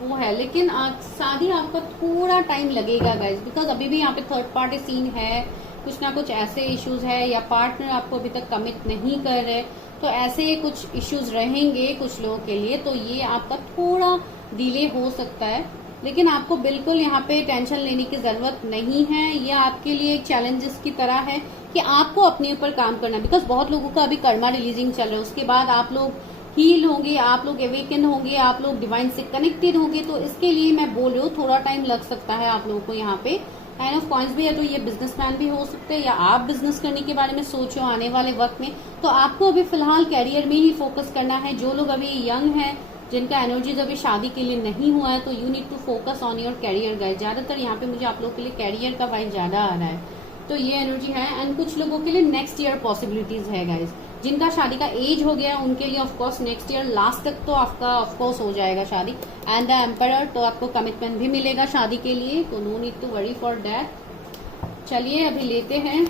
वो है, लेकिन शादी आपका थोड़ा टाइम लगेगा गाइज, बिकॉज अभी भी यहाँ पे थर्ड पार्टी सीन है, कुछ ना कुछ ऐसे इश्यूज है, या पार्टनर आपको अभी तक कमिट नहीं कर रहे, तो ऐसे कुछ इश्यूज रहेंगे कुछ लोगों के लिए। तो ये आपका थोड़ा डिले हो सकता है, लेकिन आपको बिल्कुल यहाँ पे टेंशन लेने की जरूरत नहीं है। ये आपके लिए एक चैलेंजेस की तरह है कि आपको अपने ऊपर काम करना, बिकॉज बहुत लोगों का अभी कर्मा रिलीजिंग चल रहा है, उसके बाद आप लोग हील होंगे, आप लोग एवेकन होंगे, आप लोग डिवाइन से कनेक्टेड होंगे। तो इसके लिए मैं बोल रही हूँ थोड़ा टाइम लग सकता है आप लोगों को यहाँ पे। नाइन ऑफ कॉइन्स भी है, तो ये बिजनेसमैन भी हो सकते हैं, या आप बिजनेस करने के बारे में सोचो आने वाले वक्त में। तो आपको अभी फिलहाल कैरियर में ही फोकस करना है। जो लोग अभी यंग है, जिनका एनर्जीज अभी शादी के लिए नहीं हुआ है, तो you need to focus on your career guys. ज्यादातर यहाँ पे मुझे आप लोग के लिए कैरियर का वाइब ज्यादा आ रहा है, तो ये एनर्जी है। एंड कुछ लोगों के लिए नेक्स्ट ईयर पॉसिबिलिटीज है गाइस, जिनका शादी का एज हो गया उनके लिए ऑफकोर्स नेक्स्ट ईयर लास्ट तक तो आपका ऑफकोर्स हो जाएगा शादी। एंड द एम्परर, तो आपको कमिटमेंट भी मिलेगा शादी के लिए, तो no need to worry for that. चलिए अभी लेते हैं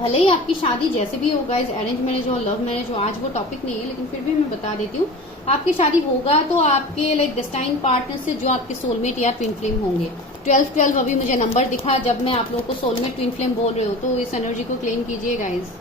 भले ही आपकी शादी जैसे भी हो गाइस, अरेंज मैरिज हो, लव मैरिज हो, आज वो टॉपिक नहीं है, लेकिन फिर भी मैं बता देती हूँ, आपकी शादी होगा तो आपके लाइक डेस्टाइन पार्टनर से जो आपके सोलमेट या ट्विन फ्लेम होंगे। 12 अभी मुझे नंबर दिखा, जब मैं आप लोगों को सोलमेट ट्विन फ्लेम बोल रहे हो तो इस एनर्जी को क्लेम कीजिए गाइज।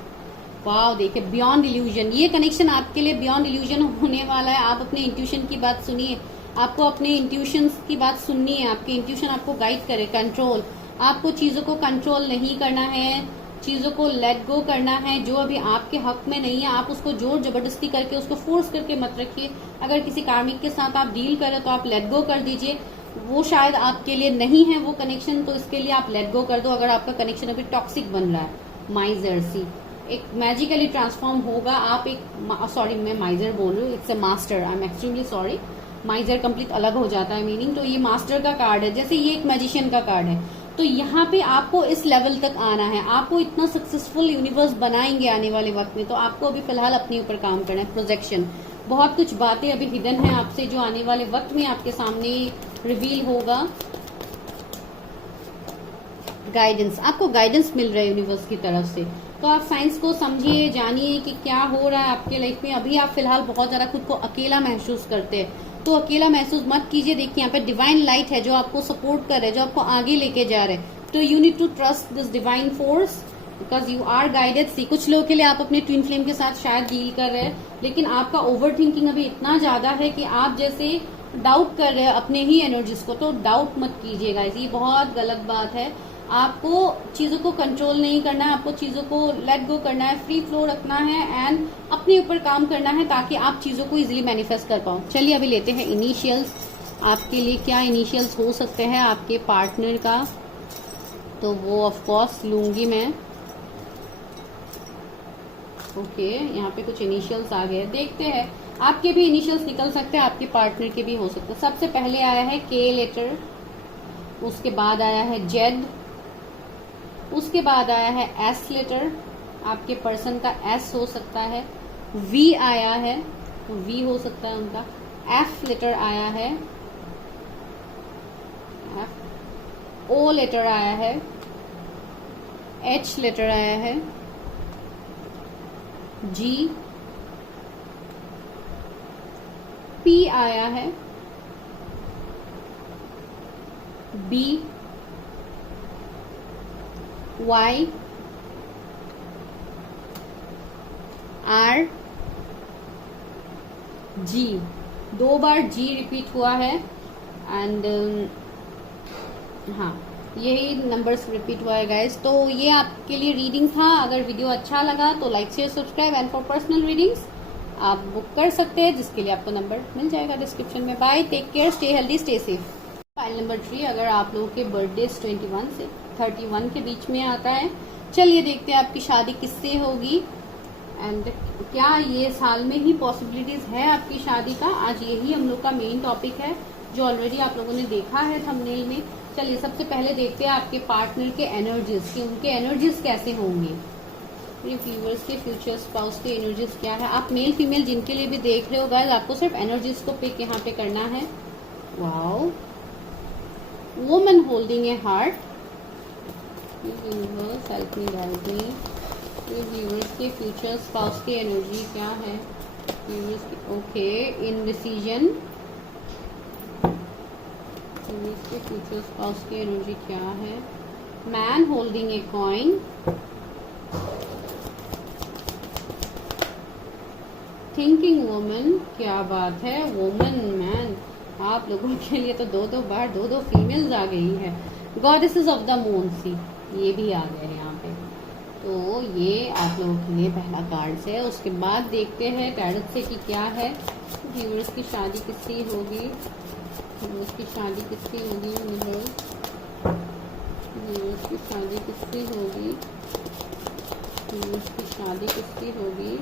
वाह, देखिए बियॉन्ड इल्यूजन, ये कनेक्शन आपके लिए बियॉन्ड इल्यूजन होने वाला है। आप अपने इंट्यूशन की बात सुनिए, आपको अपने इंट्यूशन की बात सुननी है, आपके इंट्यूशन आपको गाइड करे, कंट्रोल, आपको चीजों को कंट्रोल नहीं करना है, चीजों को लेट गो करना है। जो अभी आपके हक में नहीं है आप उसको जोर जबरदस्ती करके, उसको फोर्स करके मत रखिए। अगर किसी कार्मिक के साथ आप डील करें तो आप लेट गो कर दीजिए, वो शायद आपके लिए नहीं है वो कनेक्शन, तो इसके लिए आप लेट गो कर दो। अगर आपका कनेक्शन अभी टॉक्सिक बन रहा है, माइजर सी एक मैजिकली ट्रांसफॉर्म होगा। आप एक सॉरी मैं माइजर बोल रही हूँ, it's a master, I am extremely sorry, माइजर complete अलग हो जाता है मीनिंग। तो ये मास्टर का कार्ड है, जैसे ये एक मैजिशियन का कार्ड है। तो यहाँ पे आपको इस लेवल तक आना है, आपको इतना सक्सेसफुल यूनिवर्स बनाएंगे आने वाले वक्त में। तो आपको अभी फिलहाल अपने ऊपर काम करना है, प्रोजेक्शन, बहुत कुछ बातें अभी हिडन है आपसे जो आने वाले वक्त में आपके सामने रिवील होगा। गाइडेंस, आपको गाइडेंस मिल रहा है यूनिवर्स की तरफ से, तो आप साइंस को समझिए, जानिए कि क्या हो रहा है आपके लाइफ में। अभी आप फिलहाल बहुत ज्यादा खुद को अकेला महसूस करते हैं, तो अकेला महसूस मत कीजिए। देखिए यहाँ पे डिवाइन लाइट है जो आपको सपोर्ट कर रहा है, जो आपको आगे लेके जा रहे हैं। तो you need to trust this divine force because you are guided. See कुछ लोगों के लिए आप अपने ट्विन फ्लेम के साथ शायद डील कर रहे हैं, लेकिन आपका ओवर थिंकिंग अभी इतना ज्यादा है कि आप जैसे डाउट कर रहे हैं अपने ही एनर्जीज को। तो डाउट मत कीजिएगा, ये बहुत गलत बात है। आपको चीजों को कंट्रोल नहीं करना है, आपको चीजों को लेट गो करना है, फ्री फ्लो रखना है एंड अपने ऊपर काम करना है ताकि आप चीजों को इजीली मैनिफेस्ट कर पाओ। चलिए अभी लेते हैं इनिशियल्स, आपके लिए क्या इनिशियल्स हो सकते हैं आपके पार्टनर का। तो वो ऑफ कोर्स लूंगी मैं। ओके, यहाँ पे कुछ इनिशियल्स आ गए, देखते हैं। आपके भी इनिशियल्स निकल सकते हैं, आपके पार्टनर के भी हो सकते हैं। सबसे पहले आया है के लेटर, उसके बाद आया है जेड, उसके बाद आया है एस लेटर, आपके पर्सन का एस हो सकता है। वी आया है, तो वी हो सकता है उनका। एफ लेटर आया है, एफ। ओ लेटर आया है, एच लेटर आया है, जी, पी आया है, बी, वाई, आर, जी। 2 बार जी रिपीट हुआ है एंड हाँ यही नंबर्स रिपीट हुआ है गाइस। तो ये आपके लिए रीडिंग था। अगर वीडियो अच्छा लगा तो like share subscribe and for personal readings आप बुक कर सकते हैं, जिसके लिए आपको नंबर मिल जाएगा डिस्क्रिप्शन में। Bye, take care, stay healthy, stay safe. File number 3, अगर आप लोगों के बर्थडे 21 से 31 के बीच में आता है, चलिए देखते हैं आपकी शादी किससे होगी एंड क्या ये साल में ही पॉसिबिलिटीज है आपकी शादी का। आज यही हम लोग का मेन टॉपिक है जो ऑलरेडी आप लोगों ने देखा है थंबनेल में। चलिए सबसे पहले देखते हैं आपके पार्टनर के एनर्जीज की, उनके एनर्जीज कैसे होंगे। व्यूअर्स के फ्यूचर स्पाउस के एनर्जीज क्या है। आप मेल फीमेल जिनके लिए भी देख रहे हो गाइस, आपको सिर्फ एनर्जीज को पिक यहाँ पे करना है। वाओ, वुमन होल्डिंग ए heart, universe help me guide me. Viewers के फ्यूचर स्पाउस की एनर्जी क्या है। व्यूअर्स की ओके, इनडिसीजन। व्यूअर्स के फ्यूचर स्पाउस की एनर्जी क्या है। Man holding a coin, thinking woman, क्या बात है, वुमन मैन। आप लोगों के लिए तो 2 बार 2 फीमेल्स आ गई है। गॉडेसेस ऑफ द मून, सी ये भी आ गए हैं यहाँ पे। तो ये आप लोगों के लिए पहला कार्ड है। उसके बाद देखते हैं टैरट से कि क्या है। व्यूअर्स की शादी किससे होगी, व्यूअर्स की शादी किससे होगी, व्यूअर्स की शादी किससे होगी, व्यूअर्स की शादी किससे होगी।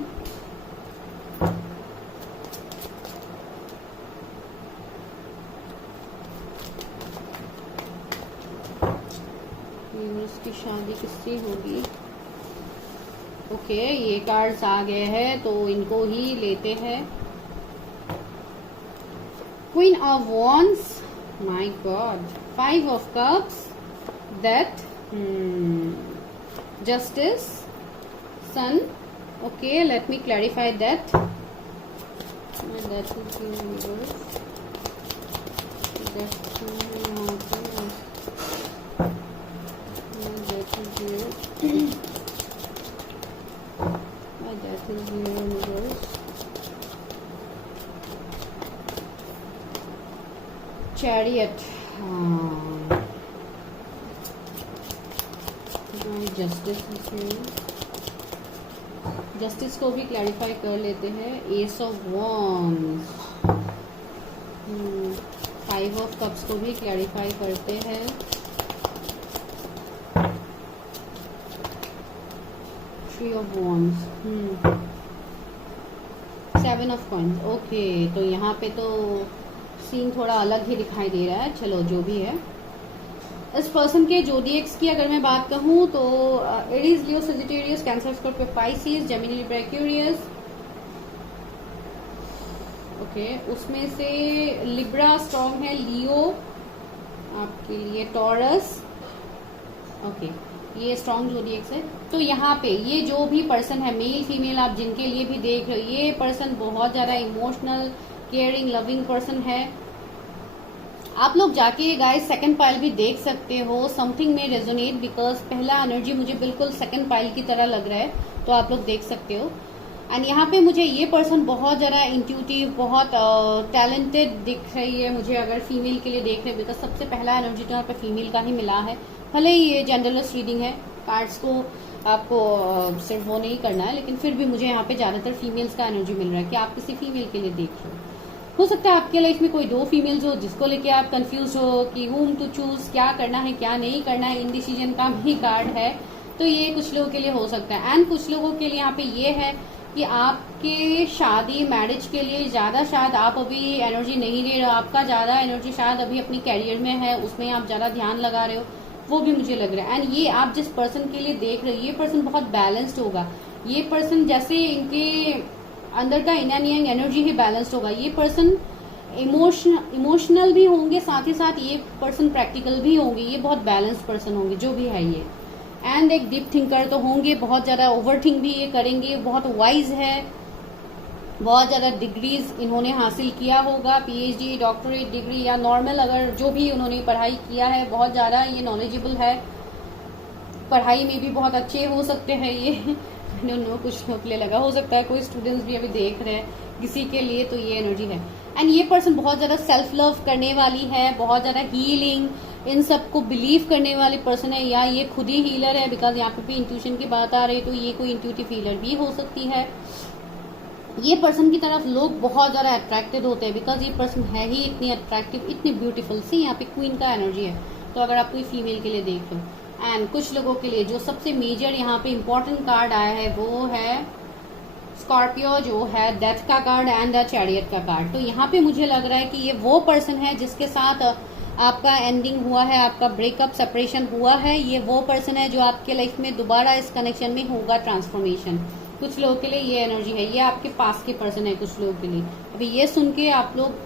की शादी किससे होगी। ओके, ये कार्ड्स आ गए हैं तो इनको ही लेते हैं। Queen of wands, my God, 5 of cups, death, justice, sun. Okay, let me clarify that. That is in reverse. That is here. That is here in reverse. Chariot. Justice justice को भी clarify कर लेते हैं. S of wands, 5 of cups को भी clarify करते हैं. 3 of wands, 7 of coins. Okay, तो यहाँ पे तो सीन थोड़ा अलग ही दिखाई दे रहा है. चलो जो भी है. इस पर्सन के जोडिएक्स की अगर मैं बात कहूँ तो Aries, Leo, Sagittarius, Cancer, Scorpio, Pisces, Gemini, Libra, Aquarius. Okay, उसमें से लिब्रा स्ट्रॉन्ग है, लियो आपके लिए, टॉरस. ओके, ये स्ट्रॉन्ग जोडिएक्स है. तो यहाँ पे ये जो भी पर्सन है, मेल फीमेल, आप जिनके लिए भी देख रहे हो, ये पर्सन बहुत ज्यादा इमोशनल, केयरिंग, लविंग पर्सन है. आप लोग जाके गाइस सेकंड पाइल भी देख सकते हो. समथिंग में रेजोनेट, बिकॉज पहला एनर्जी मुझे बिल्कुल सेकंड पाइल की तरह लग रहा है, तो आप लोग देख सकते हो. एंड यहाँ पे मुझे ये पर्सन बहुत ज्यादा इंट्यूटिव, बहुत टैलेंटेड दिख रही है मुझे, अगर फीमेल के लिए देख रहे हैं, बिकॉज सबसे पहला एनर्जी तो यहाँ पे फीमेल का ही मिला है. भले ही ये जनरलिस्ट रीडिंग है, कार्ड्स को आपको सिर्फ वो नहीं करना है, लेकिन फिर भी मुझे यहाँ पे ज्यादातर फीमेल्स का एनर्जी मिल रहा है कि आप किसी फीमेल के लिए देख रहे हो सकता है आपके लाइफ में कोई 2 फीमेल्स हो जिसको लेके आप कंफ्यूज हो कि whom to choose, क्या करना है क्या नहीं करना है. इनडिसीजन का भी कार्ड है, तो ये कुछ लोगों के लिए हो सकता है. एंड कुछ लोगों के लिए यहाँ पे ये है कि आपके शादी, मैरिज के लिए ज्यादा शायद आप अभी एनर्जी नहीं दे रहे हो. आपका ज्यादा एनर्जी शायद अभी अपनी कैरियर में है, उसमें आप ज्यादा ध्यान लगा रहे हो, वो भी मुझे लग रहा है. एंड ये आप जिस पर्सन के लिए देख रहे हो, ये पर्सन बहुत बैलेंस्ड होगा. ये पर्सन जैसे इनके अंदर का in and yang energy he balanced होगा. ये पर्सन इमोशनल भी होंगे, साथ ही साथ ये पर्सन प्रैक्टिकल भी होंगे. ये बहुत बैलेंस्ड पर्सन होंगे जो भी है ये. एंड एक डीप थिंकर तो होंगे, बहुत ज्यादा ओवर थिंक भी ये करेंगे. बहुत वाइज है, बहुत ज्यादा डिग्रीज इन्होंने हासिल किया होगा, पीएचडी, डॉक्टरेट डिग्री या नॉर्मल अगर जो भी उन्होंने पढ़ाई किया है, बहुत ज्यादा ये नॉलेजेबल है. पढ़ाई में भी बहुत अच्छे हो सकते हैं ये. कुछ लोग के लिए लगा, हो सकता है कोई स्टूडेंट्स भी अभी देख रहे हैं किसी के लिए, तो ये एनर्जी है. एंड ये पर्सन बहुत ज्यादा सेल्फ लव करने वाली है, बहुत ज्यादा हीलिंग, इन सबको बिलीव करने वाली पर्सन है, या ये खुद ही हीलर है, बिकॉज यहाँ पे भी इंट्यूशन की बात आ रही है, तो ये कोई इंट्यूटिव हीलर भी हो सकती है. ये पर्सन की तरफ लोग बहुत ज्यादा अट्रैक्टेड होते हैं, बिकॉज ये पर्सन है ही इतनी अट्रैक्टिव, इतनी ब्यूटीफुल. सी यहाँ पे क्वीन का एनर्जी है, तो अगर आप कोई फीमेल के लिए देख लो. एंड कुछ लोगों के लिए जो सबसे मेजर यहाँ पे इम्पोर्टेंट कार्ड आया है वो है स्कॉर्पियो, जो है डेथ का कार्ड एंड चैरियट का कार्ड. तो यहाँ पे मुझे लग रहा है कि ये वो पर्सन है जिसके साथ आपका एंडिंग हुआ है, आपका ब्रेकअप, सेपरेशन हुआ है. ये वो पर्सन है जो आपके लाइफ में दोबारा इस कनेक्शन में होगा ट्रांसफॉर्मेशन. कुछ लोगों के लिए ये एनर्जी है. ये आपके पास के पर्सन है कुछ लोगों के लिए. अभी ये सुन के आप लोग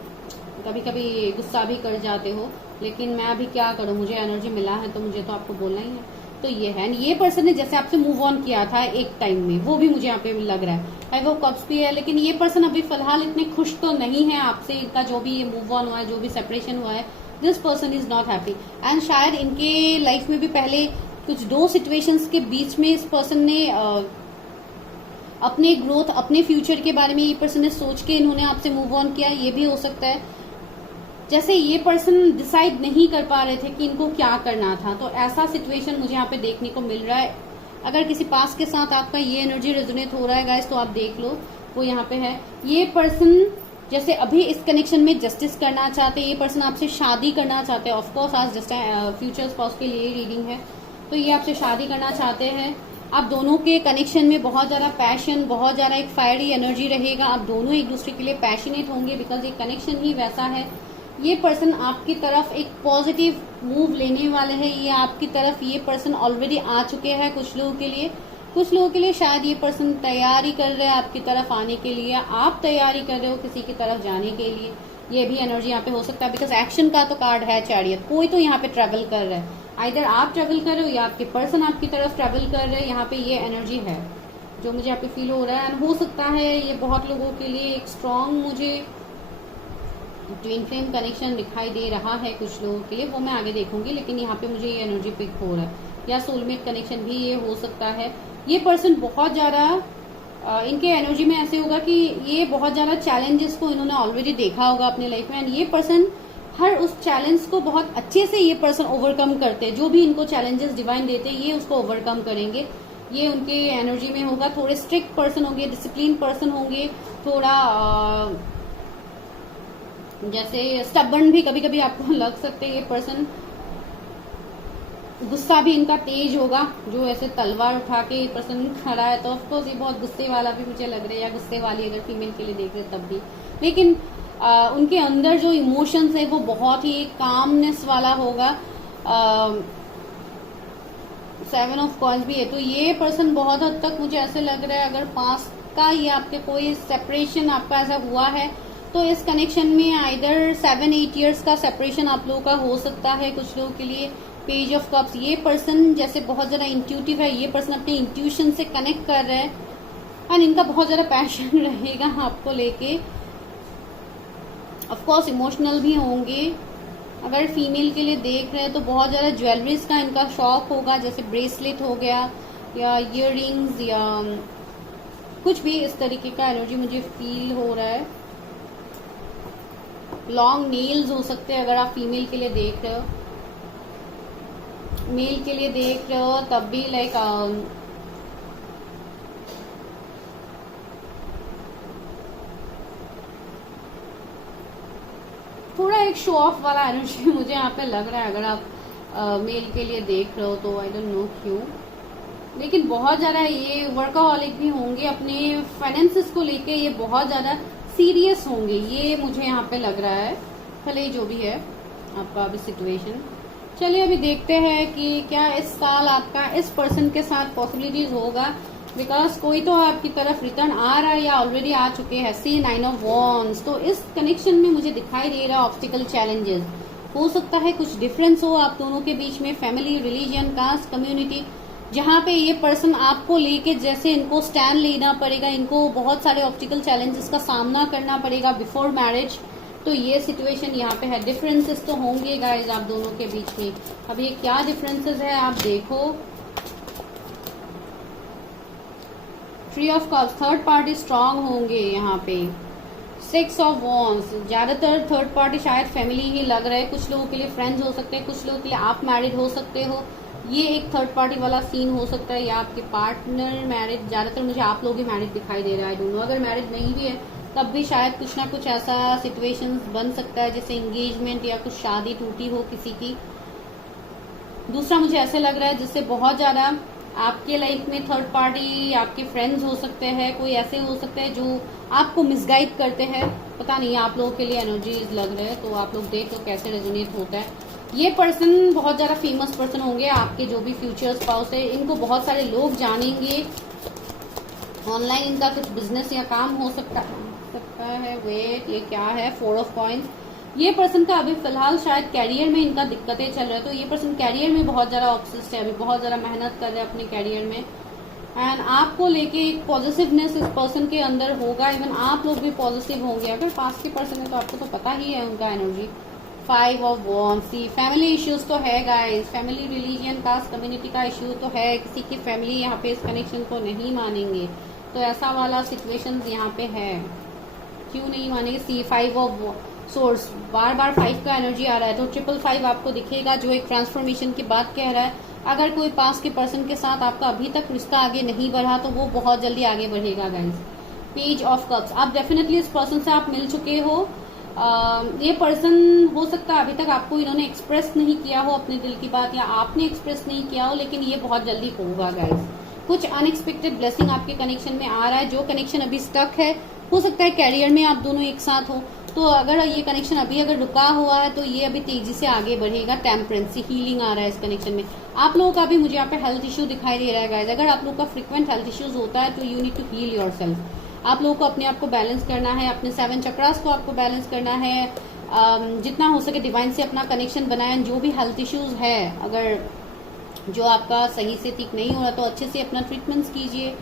कभी कभी गुस्सा भी कर जाते हो, लेकिन मैं अभी क्या करूं, मुझे एनर्जी मिला है तो मुझे तो आपको बोलना ही है. तो ये है. ये पर्सन ने जैसे आपसे मूव ऑन किया था एक टाइम में, वो भी मुझे यहाँ पे लग रहा है. भाई वो कप्स भी है, लेकिन ये पर्सन अभी फिलहाल इतने खुश तो नहीं है आपसे. इनका जो भी ये मूव ऑन हुआ है, जो भी सेपरेशन हुआ है, this person is not happy. And शायद इनके लाइफ में भी पहले कुछ 2 सिचुएशंस के बीच में इस पर्सन ने अपने ग्रोथ, अपने फ्यूचर के बारे में ये पर्सन ने सोच के इन्होंने आपसे मूव ऑन किया. ये भी हो सकता है. जैसे ये पर्सन डिसाइड नहीं कर पा रहे थे कि इनको क्या करना था, तो ऐसा सिचुएशन मुझे यहाँ पे देखने को मिल रहा है. अगर किसी पास के साथ आपका ये एनर्जी रेजोनेट हो रहा है गाइस, तो आप देख लो, वो यहाँ पे है. ये पर्सन जैसे अभी इस कनेक्शन में जस्टिस करना चाहते हैं, ये पर्सन आपसे शादी करना चाहते हैं. ऑफकोर्स आज फ्यूचर स्पाउस के लिए रीडिंग है, तो ये आपसे शादी करना चाहते हैं. आप दोनों के कनेक्शन में बहुत ज्यादा पैशन, बहुत ज्यादा एक फायरी एनर्जी रहेगा. आप दोनों एक दूसरे के लिए पैशनेट होंगे, बिकॉज ये कनेक्शन ही वैसा है. ये पर्सन आपकी तरफ एक पॉजिटिव मूव लेने वाले हैं. ये आपकी तरफ ये पर्सन ऑलरेडी आ चुके हैं कुछ लोगों के लिए. कुछ लोगों के लिए शायद ये पर्सन तैयारी कर रहे हैं आपकी तरफ आने के लिए, आप तैयारी कर रहे हो किसी की तरफ जाने के लिए. ये भी एनर्जी यहाँ पे हो सकता है, बिकॉज एक्शन का तो कार्ड है चैरियट. कोई तो यहाँ पे ट्रेवल कर रहा है, आइदर आप ट्रेवल कर रहे हो या आपके पर्सन आपकी तरफ ट्रेवल कर रहे हैं. यहाँ पे ये एनर्जी है. जो मुझे यहाँ पे फील हो रहा है। एंड हो सकता है ये बहुत लोगों के लिए एक स्ट्रॉन्ग मुझे ट्विन फ्लेम कनेक्शन दिखाई दे रहा है कुछ लोगों के लिए, वो मैं आगे देखूंगी, लेकिन यहाँ पे मुझे ये एनर्जी पिक हो रहा है। या सोलमेट कनेक्शन भी ये हो सकता है। ये पर्सन बहुत ज़्यादा इनके एनर्जी में ऐसे होगा कि ये बहुत ज़्यादा चैलेंजेस को इन्होंने ऑलरेडी देखा होगा अपने लाइफ में, एंड ये पर्सन हर उस चैलेंज को बहुत अच्छे से ये पर्सन ओवरकम करते हैं। जो भी इनको चैलेंजेस डिवाइन देते हैं ये उसको ओवरकम करेंगे। ये उनके एनर्जी में होगा। थोड़े स्ट्रिक्ट पर्सन होंगे, डिसिप्लिन पर्सन होंगे, थोड़ा जैसे स्टबर्न भी कभी कभी आपको लग सकते हैं ये पर्सन। गुस्सा भी इनका तेज होगा, जो ऐसे तलवार उठा के पर्सन खड़ा है तो ऑफकोर्स ये बहुत गुस्से वाला भी मुझे लग रहा है, या गुस्से वाली अगर फीमेल के लिए देख रहे तब भी। लेकिन उनके अंदर जो इमोशंस है वो बहुत ही कामनेस वाला होगा। 7 ऑफ कॉइंस भी है, तो ये पर्सन बहुत हद तक मुझे ऐसे लग रहा है अगर पास्ट का या आपके कोई सेपरेशन आपका ऐसा हुआ है तो इस कनेक्शन में आइदर 7-8 इयर्स का सेपरेशन आप लोगों का हो सकता है कुछ लोगों के लिए। पेज ऑफ कप्स, ये पर्सन जैसे बहुत ज्यादा इंट्यूटिव है, ये पर्सन अपने इंट्यूशन से कनेक्ट कर रहा है और इनका बहुत ज्यादा पैशन रहेगा आपको लेके। ऑफ कोर्स इमोशनल भी होंगे। अगर फीमेल के लिए देख रहे हैं तो बहुत ज्यादा ज्वेलरीज का इनका शौक होगा, जैसे ब्रेसलेट हो गया या इयररिंग्स या कुछ भी इस तरीके का एनर्जी मुझे फील हो रहा है। लॉन्ग नेल्स हो सकते हैं अगर आप फीमेल के लिए देख रहे हो। मेल के लिए देख रहे हो तब भी लाइक थोड़ा एक शो ऑफ वाला एनर्जी मुझे यहाँ पे लग रहा है अगर आप मेल के लिए देख रहे हो तो। आई डोंट नो क्यों, लेकिन बहुत ज्यादा ये वर्कaholic भी होंगे। अपने फाइनेंसेस को लेके ये बहुत ज्यादा सीरियस होंगे, ये मुझे यहाँ पे लग रहा है। भले ही जो भी है आपका अभी सिचुएशन। चलिए अभी देखते हैं कि क्या इस साल आपका इस पर्सन के साथ पॉसिबिलिटीज होगा, बिकॉज कोई तो आपकी तरफ रिटर्न आ रहा है या ऑलरेडी आ चुके हैं। सी 9 ऑफ वॉन्ड्स, तो इस कनेक्शन में मुझे दिखाई दे रहा है ऑब्स्टिकल चैलेंजेस। हो सकता है कुछ डिफरेंस हो आप दोनों के बीच में, फैमिली, रिलीजन, कास्ट, कम्युनिटी, जहाँ पे ये पर्सन आपको लेके जैसे इनको स्टैंड लेना पड़ेगा, इनको बहुत सारे ऑब्स्टिकल चैलेंजेस का सामना करना पड़ेगा बिफोर मैरिज। तो ये सिचुएशन यहाँ पे है। डिफरेंसेस तो होंगे गाइज आप दोनों के बीच में। अब ये क्या डिफरेंसेस है आप देखो। Three of cups, third party strong होंगे यहाँ पे। 6 ऑफ वॉन्ड्स, ज्यादातर थर्ड पार्टी शायद फैमिली ही लग रहा है। कुछ लोगों के लिए फ्रेंड्स हो सकते हैं, कुछ लोगों के लिए आप मैरिड हो सकते हो। ये एक थर्ड पार्टी वाला सीन हो सकता है, या आपके पार्टनर मैरिड। ज्यादातर मुझे आप लोग ही मैरिड दिखाई दे रहा है दोनों। अगर मैरिड नहीं भी है तब भी शायद कुछ ना कुछ ऐसा सिचुएशंस बन सकता है जैसे एंगेजमेंट या कुछ शादी टूटी हो किसी की। दूसरा मुझे ऐसे लग रहा है जिससे बहुत ज्यादा आपके लाइफ में थर्ड पार्टी आपके फ्रेंड्स हो सकते हैं, कोई ऐसे हो सकते हैं जो आपको मिसगाइड करते हैं। पता नहीं आप लोगों के लिए एनर्जीज लग रहे हैं, तो आप लोग देख लो कैसे रेजोनेट होता है। ये पर्सन बहुत ज्यादा फेमस पर्सन होंगे, आपके जो भी फ्यूचर स्पाउस है इनको बहुत सारे लोग जानेंगे। ऑनलाइन इनका कुछ बिजनेस या काम हो सकता है। वेट, ये क्या है? 4 ऑफ कॉइंस। ये पर्सन का अभी फिलहाल शायद कैरियर में इनका दिक्कतें चल रहा है, तो ये पर्सन कैरियर में बहुत ज्यादा ऑब्सेस्ड है, अभी बहुत ज्यादा मेहनत कर रहे हैं अपने कैरियर में। एंड आपको लेके एक पॉजिटिवनेस इस पर्सन के अंदर होगा। इवन आप लोग भी पॉजिटिव होंगे। अगर पास के पर्सन है तो आपको तो पता ही है उनका energy. 5 of wands, family issues तो है guys. Family, religion, caste, community का इश्यू तो है। किसी की फैमिली यहाँ पे इस कनेक्शन को नहीं मानेंगे, तो ऐसा वाला सिचुएशन यहाँ पे है। क्यों नहीं मानेंगे? 5 ऑफ सोर्स, बार बार 5 का एनर्जी आ रहा है, तो 555 आपको दिखेगा जो एक ट्रांसफॉर्मेशन की बात कह रहा है। अगर कोई पास के पर्सन के साथ आपका अभी तक रिश्ता आगे नहीं बढ़ा तो वो बहुत जल्दी आगे बढ़ेगा गाइस। पेज ऑफ कप्स, आप डेफिनेटली इस पर्सन से आप मिल चुके हो। ये पर्सन हो सकता है अभी तक आपको इन्होंने एक्सप्रेस नहीं किया हो अपने दिल की बात, या आपने एक्सप्रेस नहीं किया हो, लेकिन ये बहुत जल्दी होगा गाइस। कुछ अनएक्सपेक्टेड ब्लेसिंग आपके कनेक्शन में आ रहा है। जो कनेक्शन अभी स्टक है, हो सकता है कैरियर में आप दोनों एक साथ हो, तो अगर ये कनेक्शन अभी अगर रुका हुआ है तो ये अभी तेजी से आगे बढ़ेगा। टेम्परेंसी, हीलिंग आ रहा है इस कनेक्शन में। आप लोगों का भी मुझे यहाँ पे हेल्थ इश्यू दिखाई दे रहा है गाइस। अगर आप लोगों का फ्रिक्वेंट हेल्थ इश्यूज होता है तो you need to heal yourself. आप लोगों को अपने आप को बैलेंस करना है, अपने 7 चक्रास को आपको बैलेंस करना है। जितना हो सके डिवाइन से अपना कनेक्शन बनाएं। जो भी हेल्थ इश्यूज है, अगर जो आपका सही से ठीक नहीं हो रहा तो अच्छे से अपना ट्रीटमेंट्स कीजिए।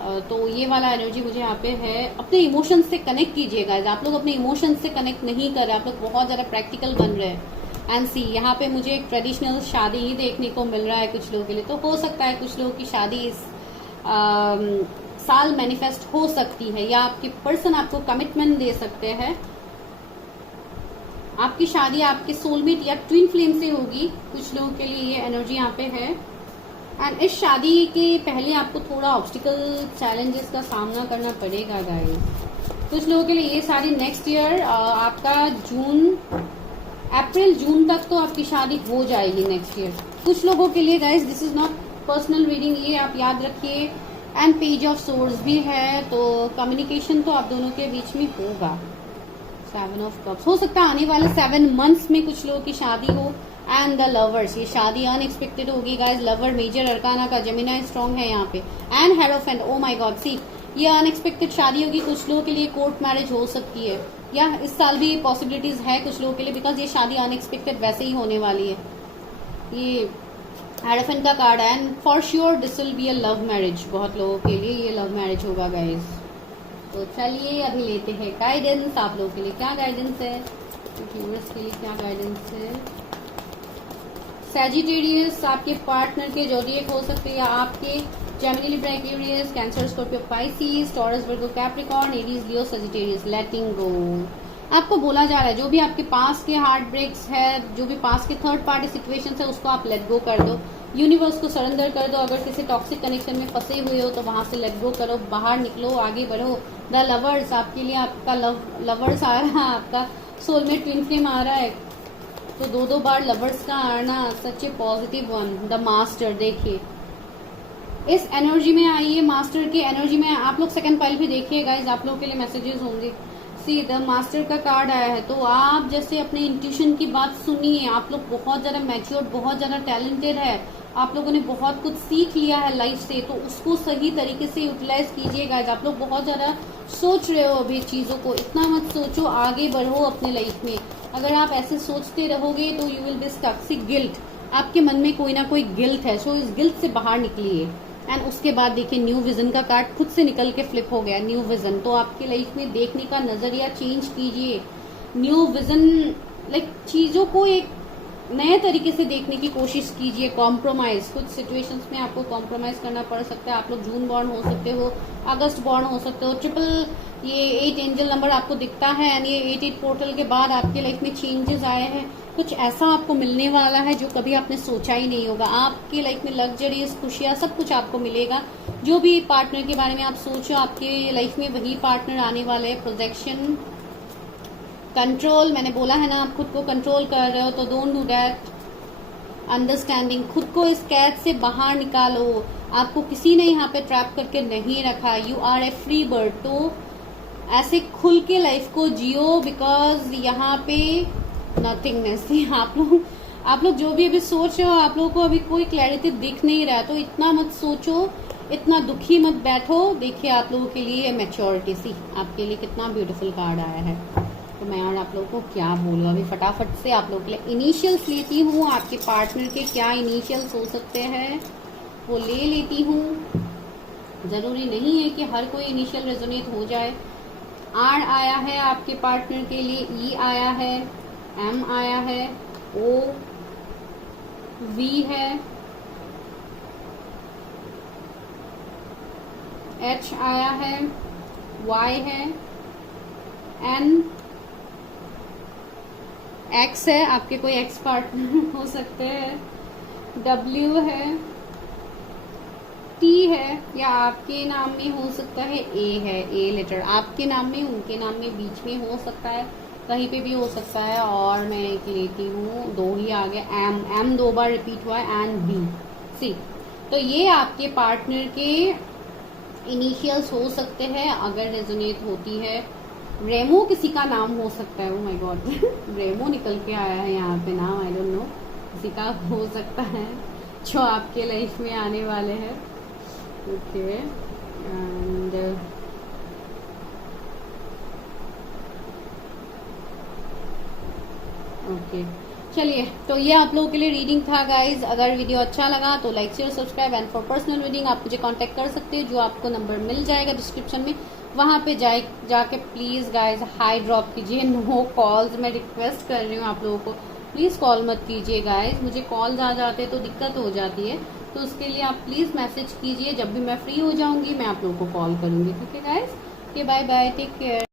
तो ये वाला एनर्जी मुझे यहाँ पे है। अपने इमोशंस से कनेक्ट कीजिएगा। आप लोग अपने इमोशंस से कनेक्ट नहीं कर रहे, आप लोग बहुत ज़्यादा प्रैक्टिकल बन रहे हैं। एंड सी यहाँ पे मुझे एक ट्रेडिशनल शादी ही देखने को मिल रहा है कुछ लोगों के लिए। तो हो सकता है कुछ लोगों की शादी इस साल मैनिफेस्ट हो सकती है, या आपके पर्सन आपको कमिटमेंट दे सकते हैं। आपकी शादी आपके सोलमेट या ट्विन फ्लेम से होगी, कुछ लोगों के लिए ये एनर्जी यहाँ पे है। एंड इस शादी के पहले आपको थोड़ा ऑब्स्टिकल चैलेंजेस का सामना करना पड़ेगा गाइस। कुछ लोगों के लिए ये शादी नेक्स्ट ईयर आपका अप्रैल जून तक तो आपकी शादी हो जाएगी नेक्स्ट ईयर। कुछ लोगों के लिए guys this is not personal reading, ये आप याद रखिए। एंड पेज ऑफ सोर्स भी है, तो कम्युनिकेशन तो आप दोनों के बीच में होगा। 7 ऑफ कप्स हो सकता है आने वाले 7 मंथ्स में कुछ लोगों की शादी हो। एंड द लवर्स, ये शादी अनएक्सपेक्टेड होगी गाइस। लवर मेजर अरकाना का जेमिनी स्ट्रॉन्ग है यहाँ पे। And hierophant, oh my god, see ये अनएक्सपेक्टेड शादी होगी। कुछ लोगों के लिए कोर्ट मैरिज हो सकती है, या इस साल भी पॉसिबिलिटीज है कुछ लोगों के लिए, बिकॉज ये शादी अनएक्सपेक्टेड वैसे ही होने वाली है। ये हेरोफेंट का कार्ड है। And for sure this will be a love marriage, बहुत लोगों के लिए ये लव मैरिज होगा गाइस। तो चलिए अभी लेते हैं गाइडेंस। आप लोगों के लिए क्या गाइडेंस है, व्यूअर्स के लिए क्या गाइडेंस है। सैजिटेरियस आपके पार्टनर के ज़ोडिएक हो सकते हैं, या आपके Gemini, Libra, Aquarius, Cancer, Scorpio, Pisces, Taurus, Virgo, Capricorn, Aries, Leo, Sagittarius. Letting go आपको बोला जा रहा है। जो भी आपके पास के हार्ट ब्रेक्स है, जो भी पास के थर्ड पार्टी सिचुएशन है, उसको आप लेट गो कर दो। यूनिवर्स को सरेंडर कर दो। अगर किसी टॉक्सिक कनेक्शन में फंसे हुए हो तो वहां से लेट गो करो, बाहर निकलो, आगे बढ़ो। द लवर्स, आपके लिए आपका लवर्स आ रहा है, आपका सोलमेट ट्विन फ्लेम आ रहा है। तो 2 बार लवर्स का आना, सच ए पॉजिटिव वन। द मास्टर, देखिए इस एनर्जी में आइए, मास्टर की एनर्जी में। आप लोग सेकंड पाइल भी देखिए गाइज, आप लोगों के लिए मैसेजेस होंगे। सी द मास्टर का कार्ड आया है, तो आप जैसे अपने इंट्यूशन की बात सुनिए। आप लोग बहुत ज्यादा मैच्योर, बहुत ज्यादा टैलेंटेड है। आप लोगों ने बहुत कुछ सीख लिया है लाइफ से, तो उसको सही तरीके से यूटिलाइज कीजिए गाइज। आप लोग बहुत ज्यादा सोच रहे हो अभी चीजों को, इतना मत सोचो, आगे बढ़ो अपने लाइफ में। अगर आप ऐसे सोचते रहोगे तो you will be stuck. See guilt, आपके मन में कोई ना कोई गिल्ट है, सो इस गिल्ट से बाहर निकलिए। एंड उसके बाद देखिए न्यू विजन का कार्ड खुद से निकल के फ्लिप हो गया, न्यू विजन। तो आपके लाइफ में देखने का नजरिया चेंज कीजिए। न्यू विजन लाइक चीजों को एक नए तरीके से देखने की कोशिश कीजिए। कॉम्प्रोमाइज, कुछ सिचुएशंस में आपको कॉम्प्रोमाइज करना पड़ सकता है। आप लोग जून बॉर्न हो सकते हो, अगस्त बॉर्न हो सकते हो। ट्रिपल ये 8 एंजल नंबर आपको दिखता है, एंड ये 8 पोर्टल के बाद आपके लाइफ में चेंजेस आए हैं। कुछ ऐसा आपको मिलने वाला है जो कभी आपने सोचा ही नहीं होगा। आपकी लाइफ में लग्जरीज, खुशियां, सब कुछ आपको मिलेगा। जो भी पार्टनर के बारे में आप सोचो, आपके लाइफ में वही पार्टनर आने वाले हैं। प्रोजेक्शन, कंट्रोल, मैंने बोला है ना, आप खुद को कंट्रोल कर रहे हो तो डोंट डू दैट। अंडरस्टैंडिंग, खुद को इस कैद से बाहर निकालो। आपको किसी ने यहाँ पे ट्रैप करके नहीं रखा। You are a free bird, तो ऐसे खुल के लाइफ को जियो, बिकॉज यहाँ पे नथिंगनेस। आप लोग जो भी अभी सोच रहे हो, आप लोगों को अभी कोई क्लैरिटी दिख नहीं रहा है, तो इतना मत सोचो, इतना दुखी मत बैठो। देखिए आप लोगों के लिए मैच्योरिटी, सी आपके लिए कितना ब्यूटीफुल कार्ड आया है। तो मैं और आप लोगों को क्या बोलूँ, अभी फटाफट से आप लोगों के लिए इनिशियल्स लेती हूँ। आपके पार्टनर के क्या इनिशियल्स हो सकते हैं वो ले लेती हूँ। जरूरी नहीं है कि हर कोई इनिशियल रेजोनेट हो जाए। आर आया है आपके पार्टनर के लिए, ई आया है, एम आया है, ओ, वी है, एच आया है, वाई है, एन, एक्स है, आपके कोई एक्स पार्टनर हो सकते हैं, डब्ल्यू है, टी है, या आपके नाम में हो सकता है ए है, ए लेटर आपके नाम में, उनके नाम में, बीच में हो सकता है, कहीं पे भी हो सकता है। और मैं एक लेती हूँ, 2 ही आ गया, एम, एम 2 बार रिपीट हुआ है, एंड बी, सी। तो ये आपके पार्टनर के इनिशियल्स हो सकते हैं अगर रेजोनेट होती है। रेमो किसी का नाम हो सकता है, ओ माय गॉड रेमो निकल के आया है यहाँ पे नाम, आई डोंट नो, किसी का हो सकता है जो आपके लाइफ में आने वाले हैं। ओके, एंड ओके, चलिए, तो ये आप लोगों के लिए रीडिंग था गाइज। अगर वीडियो अच्छा लगा तो like share subscribe, and for personal reading आप मुझे कांटेक्ट कर सकते हो, जो आपको नंबर मिल जाएगा डिस्क्रिप्शन में, वहां पे जाके प्लीज गाइज हाई ड्रॉप कीजिए, नो कॉल्स। मैं रिक्वेस्ट कर रही हूँ आप लोगों को, प्लीज कॉल मत कीजिए गाइज, मुझे कॉल्स आ जाते तो दिक्कत हो जाती है। तो उसके लिए आप प्लीज मैसेज कीजिए, जब भी मैं फ्री हो जाऊंगी मैं आप लोगों को कॉल करूंगी। ठीक है guys, okay, bye bye, take care.